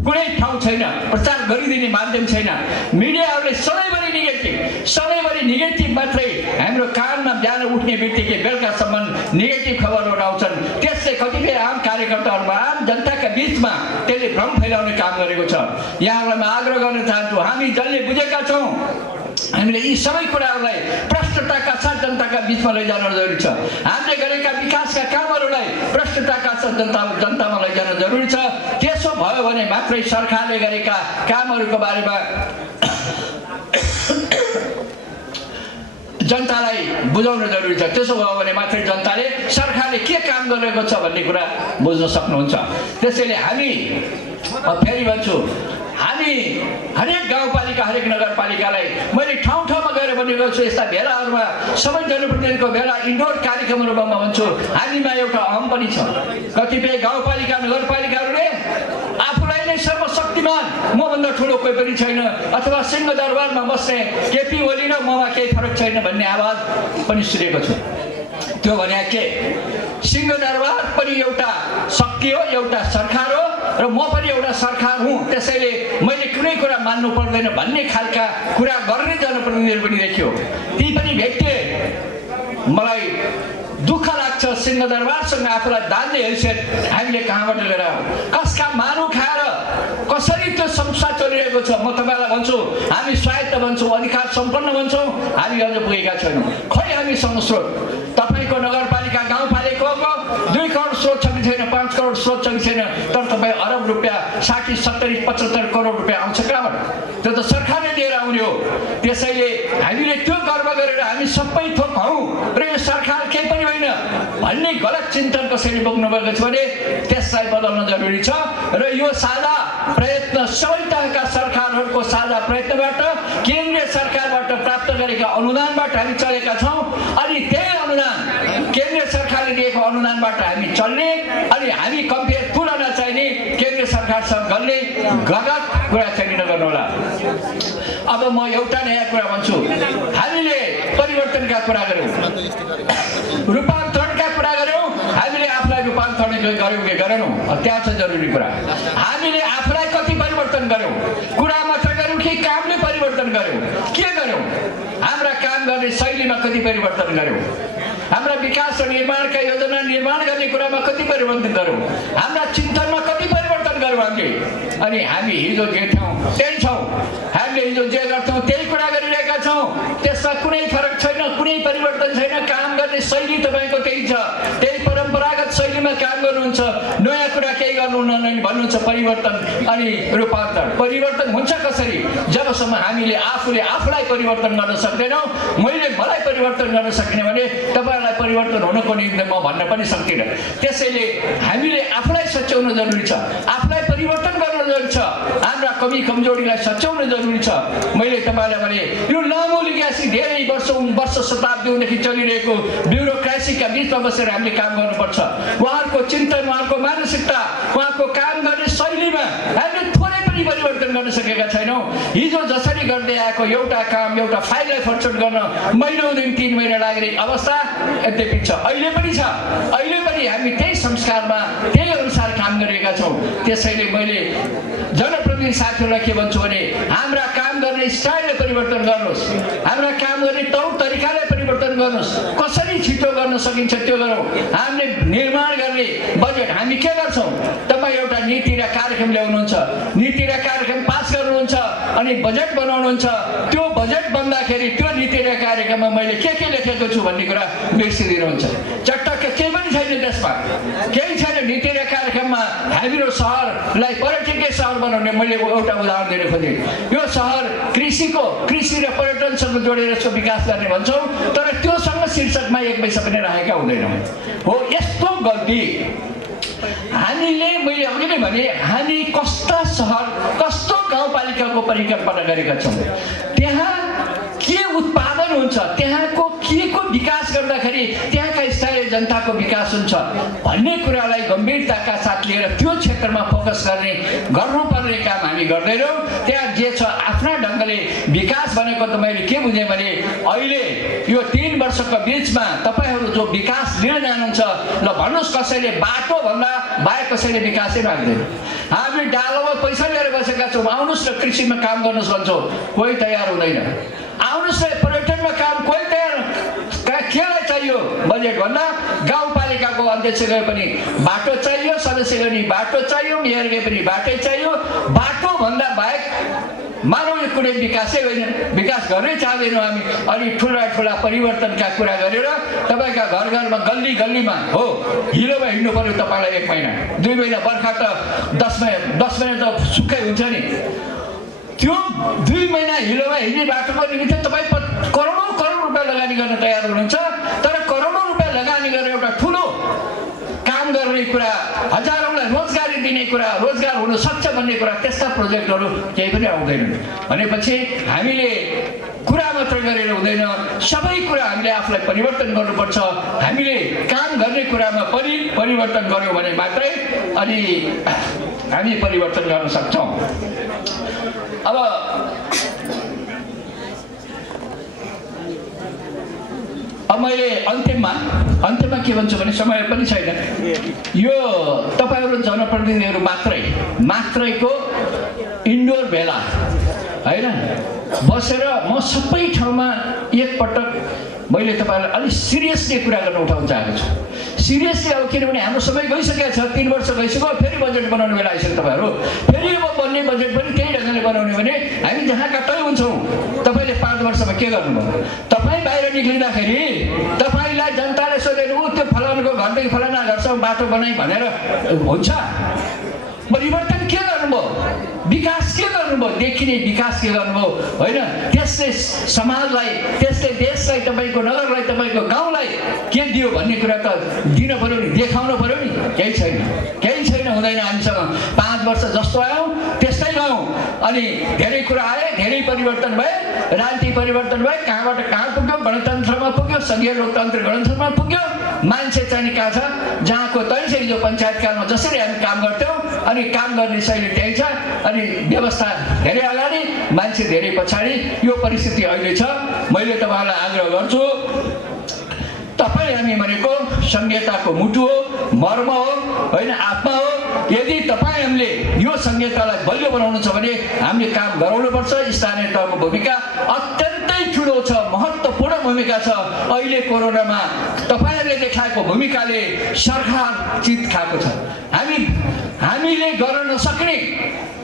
कुनै ठाउँ छैन, प्रचार गरिदिने माध्यम छैन। मिडियाहरूले सधैँभरि नेगेटिभ मात्रै हाम्रो कानमा बिहान उठ्ने बित्तिकै बेलुकासम्म नेगेटिभ खबरहरू आउँछन्। त्यसले कतिपय आम कार्यकर्ताहरूमा, आम जनताका बिचमा त्यसले भ्रम फैलाउने काम गरेको छ। यहाँहरूलाई म आग्रह गर्न चाहन्छु, हामी जसले बुझेका छौँ हामीले यी सबै कुराहरूलाई भ्रष्टताका साथ जनताका बिचमा लैजान जरुरी छ। हामीले गरेका विकासका कामहरूलाई भ्रष्टताका साथ जनतामा लैजान जरुरी छ। त्यसो भयो भने मात्रै सरकारले गरेका कामहरूको बारेमा जनतालाई बुझाउन जरुरी छ। त्यसो भयो भने मात्रै जनताले सरकारले के काम गरेको छ भन्ने कुरा बुझ्न सक्नुहुन्छ। त्यसैले हामी फेरि भन्छु, हामी हरेक गाउँपालिका, हरेक नगरपालिकालाई मैले ठाउँ ठाउँमा गएर भनेको छु, यस्ता भेलाहरूमा सबै जनप्रतिनिधिको भेला, इन्डोर कार्यक्रमहरूमा म भन्छु हामीमा एउटा अहम पनि छ। कतिपय गाउँपालिका, नगरपालिकाहरूले आफूलाई नै सर्वशक्तिमान, मभन्दा ठुलो कोही पनि छैन, अथवा सिंहदरबारमा बस्ने केपी ओली र ममा केही फरक छैन भन्ने आवाज पनि सुनेको छु। त्यो भने के? सिंहदरबार पनि एउटा शक्ति हो, एउटा सरकार हो र म पनि एउटा सरकार हुँ। त्यसैले मैले कुनै कुरा मान्नु पर्दैन भन्ने खालका कुरा गर्ने जनप्रतिनिधिहरू पनि देखियो। ती पनि भेटे। मलाई दुःख लाग्छ, सिंहदरबारसँग आफूलाई दान्ने हैसियत हामीले कहाँबाट लिएर कसका मानु खाएर कसरी त्यो संस्था चलिरहेको छ। म तपाईँलाई भन्छु, हामी स्वायत्त भन्छौँ, अधिकार सम्पन्न भन्छौँ, हामी अझ पुगेका छैनौँ। खै हामीसँग स्रोत? तपाईँको नगरपालिका, गाउँपालिकाको 2 करोड स्रोत छ कि छैन, 5 करोड स्रोत छ कि छैन, तर तपाईँ अरब रुपियाँ 60, 70, 75 करोड रुपियाँ आउँछ कहाँबाट? त्यो त सरकारले दिएर आउने हो। त्यसैले हामीले त्यो गर्व गरेर हामी सबै थोक हौँ र यो सरकार केही पनि होइन भन्ने गलत चिन्तन कसरी बोक्नु भएको छ भने त्यसलाई बदल्न जरुरी छ। र यो साझा प्रयत्न सबै तहका सरकारहरूको साझा प्रयत्नबाट, केन्द्रीय सरकारबाट प्राप्त गरेका अनुदानबाट हामी चलेका छौँ। अनि त्यही अनुदान, केन्द्रीय सरकारले दिएको अनुदानबाट हामी चल्ने, अनि हामी कम्पेयर तुलना चाहिने केन्द्रीय सरकारसँग गर्ने गलत कुरा चाहिँ नगर्नु होला। अब म एउटा नयाँ कुरा भन्छु, हामीले परिवर्तनका कुरा गऱ्यौँ, रूपान्तरणका कुरा गऱ्यौँ, हामीले आफूलाई रूपान्तरण गऱ्यौँ कि गरेनौँ, त्यहाँ छ जरुरी कुरा। हामीले आफूलाई कति परिवर्तन गऱ्यौँ? कुरा मात्र गऱ्यौँ कि कामले परिवर्तन गऱ्यौँ? के गऱ्यौँ? हाम्रा काम गर्ने शैलीमा कति परिवर्तन गऱ्यौँ? हाम्रा विकास र निर्माणका योजना निर्माण गर्ने कुरामा कति परिवर्तन गऱ्यौँ? हाम्रा चिन्तनमा कति परिवर्तन गऱ्यौँ हामीले? अनि हामी हिजो जे थियौँ त्यही छौँ, हामीले हिजो जे गर्थ्यौँ त्यही कुरा गरिरहेका छौँ। त्यसमा कुनै फरक छैन, कुनै परिवर्तन छैन। काम गर्ने शैली तपाईँको त्यही छ, त्यही परम्परागत शैलीमा काम गर्नुहुन्छ। नयाँ कुरा केही गर्नुहुन्न भन्नुहुन्छ। परिवर्तन अनि रूपान्तरण, परिवर्तन हुन्छ कसरी? जबसम्म हामीले आफूले आफूलाई परिवर्तन गर्न सक्दैनौँ, मैले मलाई परिवर्तन गर्न सकिनँ भने तपाईँहरूलाई परिवर्तन हुनको निम्ति म भन्न पनि सक्दिनँ। त्यसैले हामीले आफूलाई सच्याउन जरुरी छ, आफूलाई परिवर्तन गर्न जरुरी छ, हाम्रा कमी कमजोरीलाई सच्याउन जरुरी छ। मैले तपाईँलाई भने यो लामो लिगासी धेरै वर्ष शताब्दीदेखि चलिरहेको ब्युरोक्रेसीका बिचमा बसेर हामीले काम गर्नुपर्छ। उहाँहरूको चिन्तन, उहाँहरूको मानसिकता, उहाँको काम गर्ने शैलीमा हामीले थोरै पनि परिवर्तन गर्न सकेका छैनौँ। हिजो जसरी गर्दै आएको एउटा काम, एउटा फाइललाई फटफट गर्न महिनौदेखि 3 महिना लाग्ने अवस्था यद्यपि छ, अहिले पनि छ। अहिले पनि हामी त्यही संस्कारमा, त्यही अनुसार काम गरेका छौँ। त्यसैले मैले जनप्रतिनिधि साथीहरूलाई के भन्छु भने हाम्रा काम गर्ने स्टाइलले परिवर्तन गर्नुहोस्, हाम्रा काम गर्ने तौर तरिकालाई परिवर्तन गर्नुहोस्। कसरी छिटो गर्न सकिन्छ त्यो गरौँ। हामीले निर्माण गर्ने बजेट हामी के गर्छौँ? तपाईँ एउटा नीति र कार्यक्रम ल्याउनुहुन्छ, नीति र कार्यक्रम पास गर्नुहुन्छ, अनि बजेट बनाउनुहुन्छ। त्यो बजेट बन्दाखेरि त्यो नीति र कार्यक्रममा मैले के लेखेको छु भन्ने कुरा बिर्सिदिनुहुन्छ। चटक्क केही पनि छैन, त्यसमा केही छैन। नीति र कार्यक्रममा हाम्रो सहरलाई पर्यटकीय सहर बनाउने मैले एउटा उदाहरण दिन खोजेँ। यो सहर कृषि र पर्यटनसँग जोडेर यसको विकास गर्ने भन्छौँ, तर त्योसँग शीर्षकमा एक पैसा पनि राखेका हुँदैनौँ। हो, यस्तो गल्ती हामीले, मैले अघि नै भने, हामी कस्ता सहर, कस्तो गाउँपालिकाको परिकल्पना गरेका छौँ। त्यहाँ के उत्पादन हुन्छ, त्यहाँको के को विकास गर्दाखेरि त्यहाँका स्थानीय जनताको विकास हुन्छ भन्ने कुरालाई गम्भीरताका साथ लिएर त्यो क्षेत्रमा फोकस गर्नुपर्ने काम हामी गर्दैनौँ। त्यहाँ जे छ आफ्ना ढङ्गले विकास भनेको त मैले के बुझेँ भने अहिले यो 3 वर्षको बिचमा तपाईँहरू जो विकास लिन जानुहुन्छ, ल भन्नुहोस् कसैले बाटो भन्दा बाहेक कसैले विकासै माग्दैन। हामी डालोमा पैसा लिएर बसेका छौँ, आउनुहोस् न कृषिमा काम गर्नुहोस् भन्छौँ, कोही तयार हुँदैन। आउनुहोस् न पर्यटनमा काम, कोही तयार, केलाई चाहियो बजेट भन्दा गाउँपालिकाको अध्यक्ष गए पनि बाटो चाहियो, सदस्य गए पनि बाटो चाहियो, मेयर गए पनि बाटै चाहियो। बाटो भन्दा बाहेक मानव यो कुनै विकासै होइन, विकास गर्नै चाहँदैनौँ हामी। अनि ठुला परिवर्तनका कुरा गरेर तपाईँका घर घरमा गल्ली गल्लीमा हो हिलोमा हिँड्नु पर्यो तपाईँलाई 1 महिना 2 महिना, बर्खा त 10 महिना त सुक्खै हुन्छ नि। त्यो 2 महिना हिलोमा हिँड्ने बाटोको निमित्त तपाईँ करोडौँ रुपियाँ लगानी गर्न तयार हुनुहुन्छ, तर करोडौँ रुपियाँ लगानी गरेर एउटा ठुलो काम गर्ने कुरा, हजारौँलाई रोजगारी दिने कुरा, रोजगार हुन सक्छ भन्ने कुरा, त्यस्ता प्रोजेक्टहरू केही पनि आउँदैनन् भनेपछि हामीले कुरा मात्र गरेर हुँदैन, सबै कुरा हामीले आफूलाई परिवर्तन गर्नुपर्छ। हामीले काम गर्ने कुरामा पनि परिवर्तन गर्यौँ भने मात्रै अनि हामी परिवर्तन गर्न सक्छौँ। अब मैले अन्त्यमा के भन्छु भने समय पनि छैन। यो तपाईँहरू जनप्रतिनिधिहरू मात्रैको इन्डोर भेला होइन, बसेर म सबै ठाउँमा एकपटक मैले तपाईँहरूलाई अलिक सिरियसली कुरा गर्न उठाउन चाहेको छु। सिरियसली अब किनभने हाम्रो समय गइसकेको छ, 3 वर्ष गइसक्यो, फेरि बजेट बनाउने बेला आइसक्यो तपाईँहरू। फेरि अब बन्ने बजेट पनि त्यही ढङ्गले बनाउने भने हामी जहाँका तै हुन्छौँ। तपाईँले 5 वर्षमा के गर्नुभयो? तपाईँ बाहिर निक्लिँदाखेरि तपाईँलाई जनताले सोधेर त्यो फलानुको घरदेखि फलाना घरसम्म बाटो बनाइ भनेर हुन्छ? परिवर्तन के गर्नुभयो? विकास के गर्नुभयो? देखिने विकास के गर्नुभयो? होइन, त्यसले समाजलाई, त्यसले देशलाई, तपाईँको नगरलाई, तपाईँको गाउँलाई के दियो भन्ने कुरा त दिन पर्यो नि, देखाउनु पर्यो नि। केही छैन, हुँदैन हामीसँग। 5 वर्ष जस्तो आयौँ त्यस्तै गयौँ। अनि धेरै कुरा आए, धेरै परिवर्तन भए, राजनीति परिवर्तन भए, कहाँबाट कहाँ पुग्यो, गणतन्त्रमा पुग्यो, सङ्घीय लोकतन्त्र गणतन्त्रमा पुग्यो। मान्छे चाहिँ कहाँ छ? जहाँको तैँले जो पञ्चायतकालमा जसरी हामी काम गर्थ्यौँ, अनि काम गर्ने शैली त्यही छ, अनि व्यवस्था धेरै अगाडि, मान्छे धेरै पछाडि। यो परिस्थिति अहिले छ। मैले तपाईँलाई आग्रह गर्छु, तपाईँ हामी भनेको संहिताको मुटु हो, मर्म हो, होइन, आत्मा हो। यदि तपाईँ हामीले यो संहितालाई बलियो बनाउनु छ भने हामीले काम गराउनुपर्छ। स्थानीय तहको भूमिका अत्यन्तै ठुलो छ, महत्त्वपूर्ण भूमिका छ। अहिले कोरोनामा तपाईँहरूले देखाएको भूमिकाले सरकार चित खाएको छ। हामीले गर्न नसक्ने,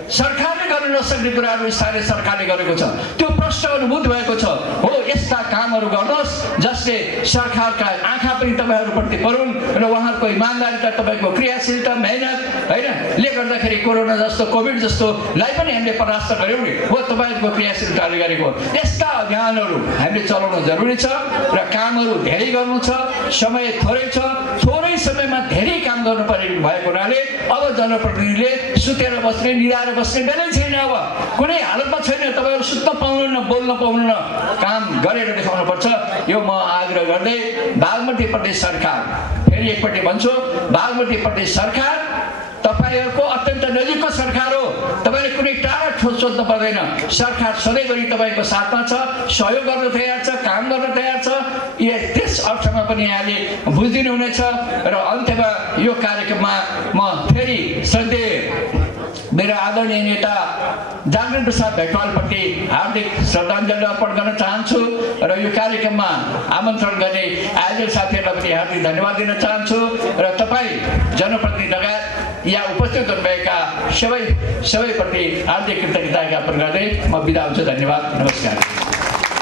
सरकारले गर्न नसक्ने कुराहरू स्थानीय सरकारले गरेको छ। त्यो प्रश्न अनुभूत भएको छ। हो, यस्ता कामहरू गर्नुहोस् जसले सरकारका आँखा पनि तपाईँहरूप्रति परुन् र उहाँहरूको इमान्दारिता, तपाईँको क्रियाशीलता, मेहनत हैन ले गर्दाखेरि कोरोना जस्तो, कोभिड जस्तोलाई पनि हामीले परास्त गर्यौँ नि। हो, तपाईँहरूको क्रियाशीलताले गरेको यस्ता अभियानहरू हामीले चलाउन जरुरी छ र कामहरू धेरै गर्नु छ। समय थोरै छ, थोरै समयमा धेरै काम गर्नुपर्ने भएको हुनाले अब जनप्रतिनिधिले सुतेर बस्ने, निधाएर बस्ने बेलै छैन। अब कुनै हालतमा छैन। तपाईँहरू सुत्न पाउनुहुन्न, बोल्न पाउनुहुन्न, काम गरेर देखाउनु पर्छ। यो म आग्रह गर्दै बागमती प्रदेश सरकार, फेरि एकपट्टि भन्छु, बागमती प्रदेश सरकार तपाईहरूको अत्यन्त नजिकको सरकार हो। तपाईँले कुनै टाढा ठोस सोच्नु पर्दैन। सरकार सधैँभरि तपाईँको साथमा छ, सहयोग गर्न तयार छ, काम गर्न तयार छ। त्यस अर्थमा पनि यहाँले बुझिदिनु हुनेछ। र अन्त्यमा यो कार्यक्रममा म फेरि श्रद्धेय मेरा आदरणीय नेता जागरण प्रसाद भेटवालप्रति हार्दिक श्रद्धाञ्जली अर्पण गर्न चाहन्छु र यो कार्यक्रममा आमन्त्रण गर्ने आयोजक साथीहरूलाई पनि हार्दिक धन्यवाद दिन चाहन्छु। र तपाईँ जनप्रतिनिधि लगायत यहाँ उपस्थित हुनुभएका सबैप्रति हार्दिक कृतज्ञता ज्ञापन गर्दै म बिदा हुन्छु। धन्यवाद, नमस्कार।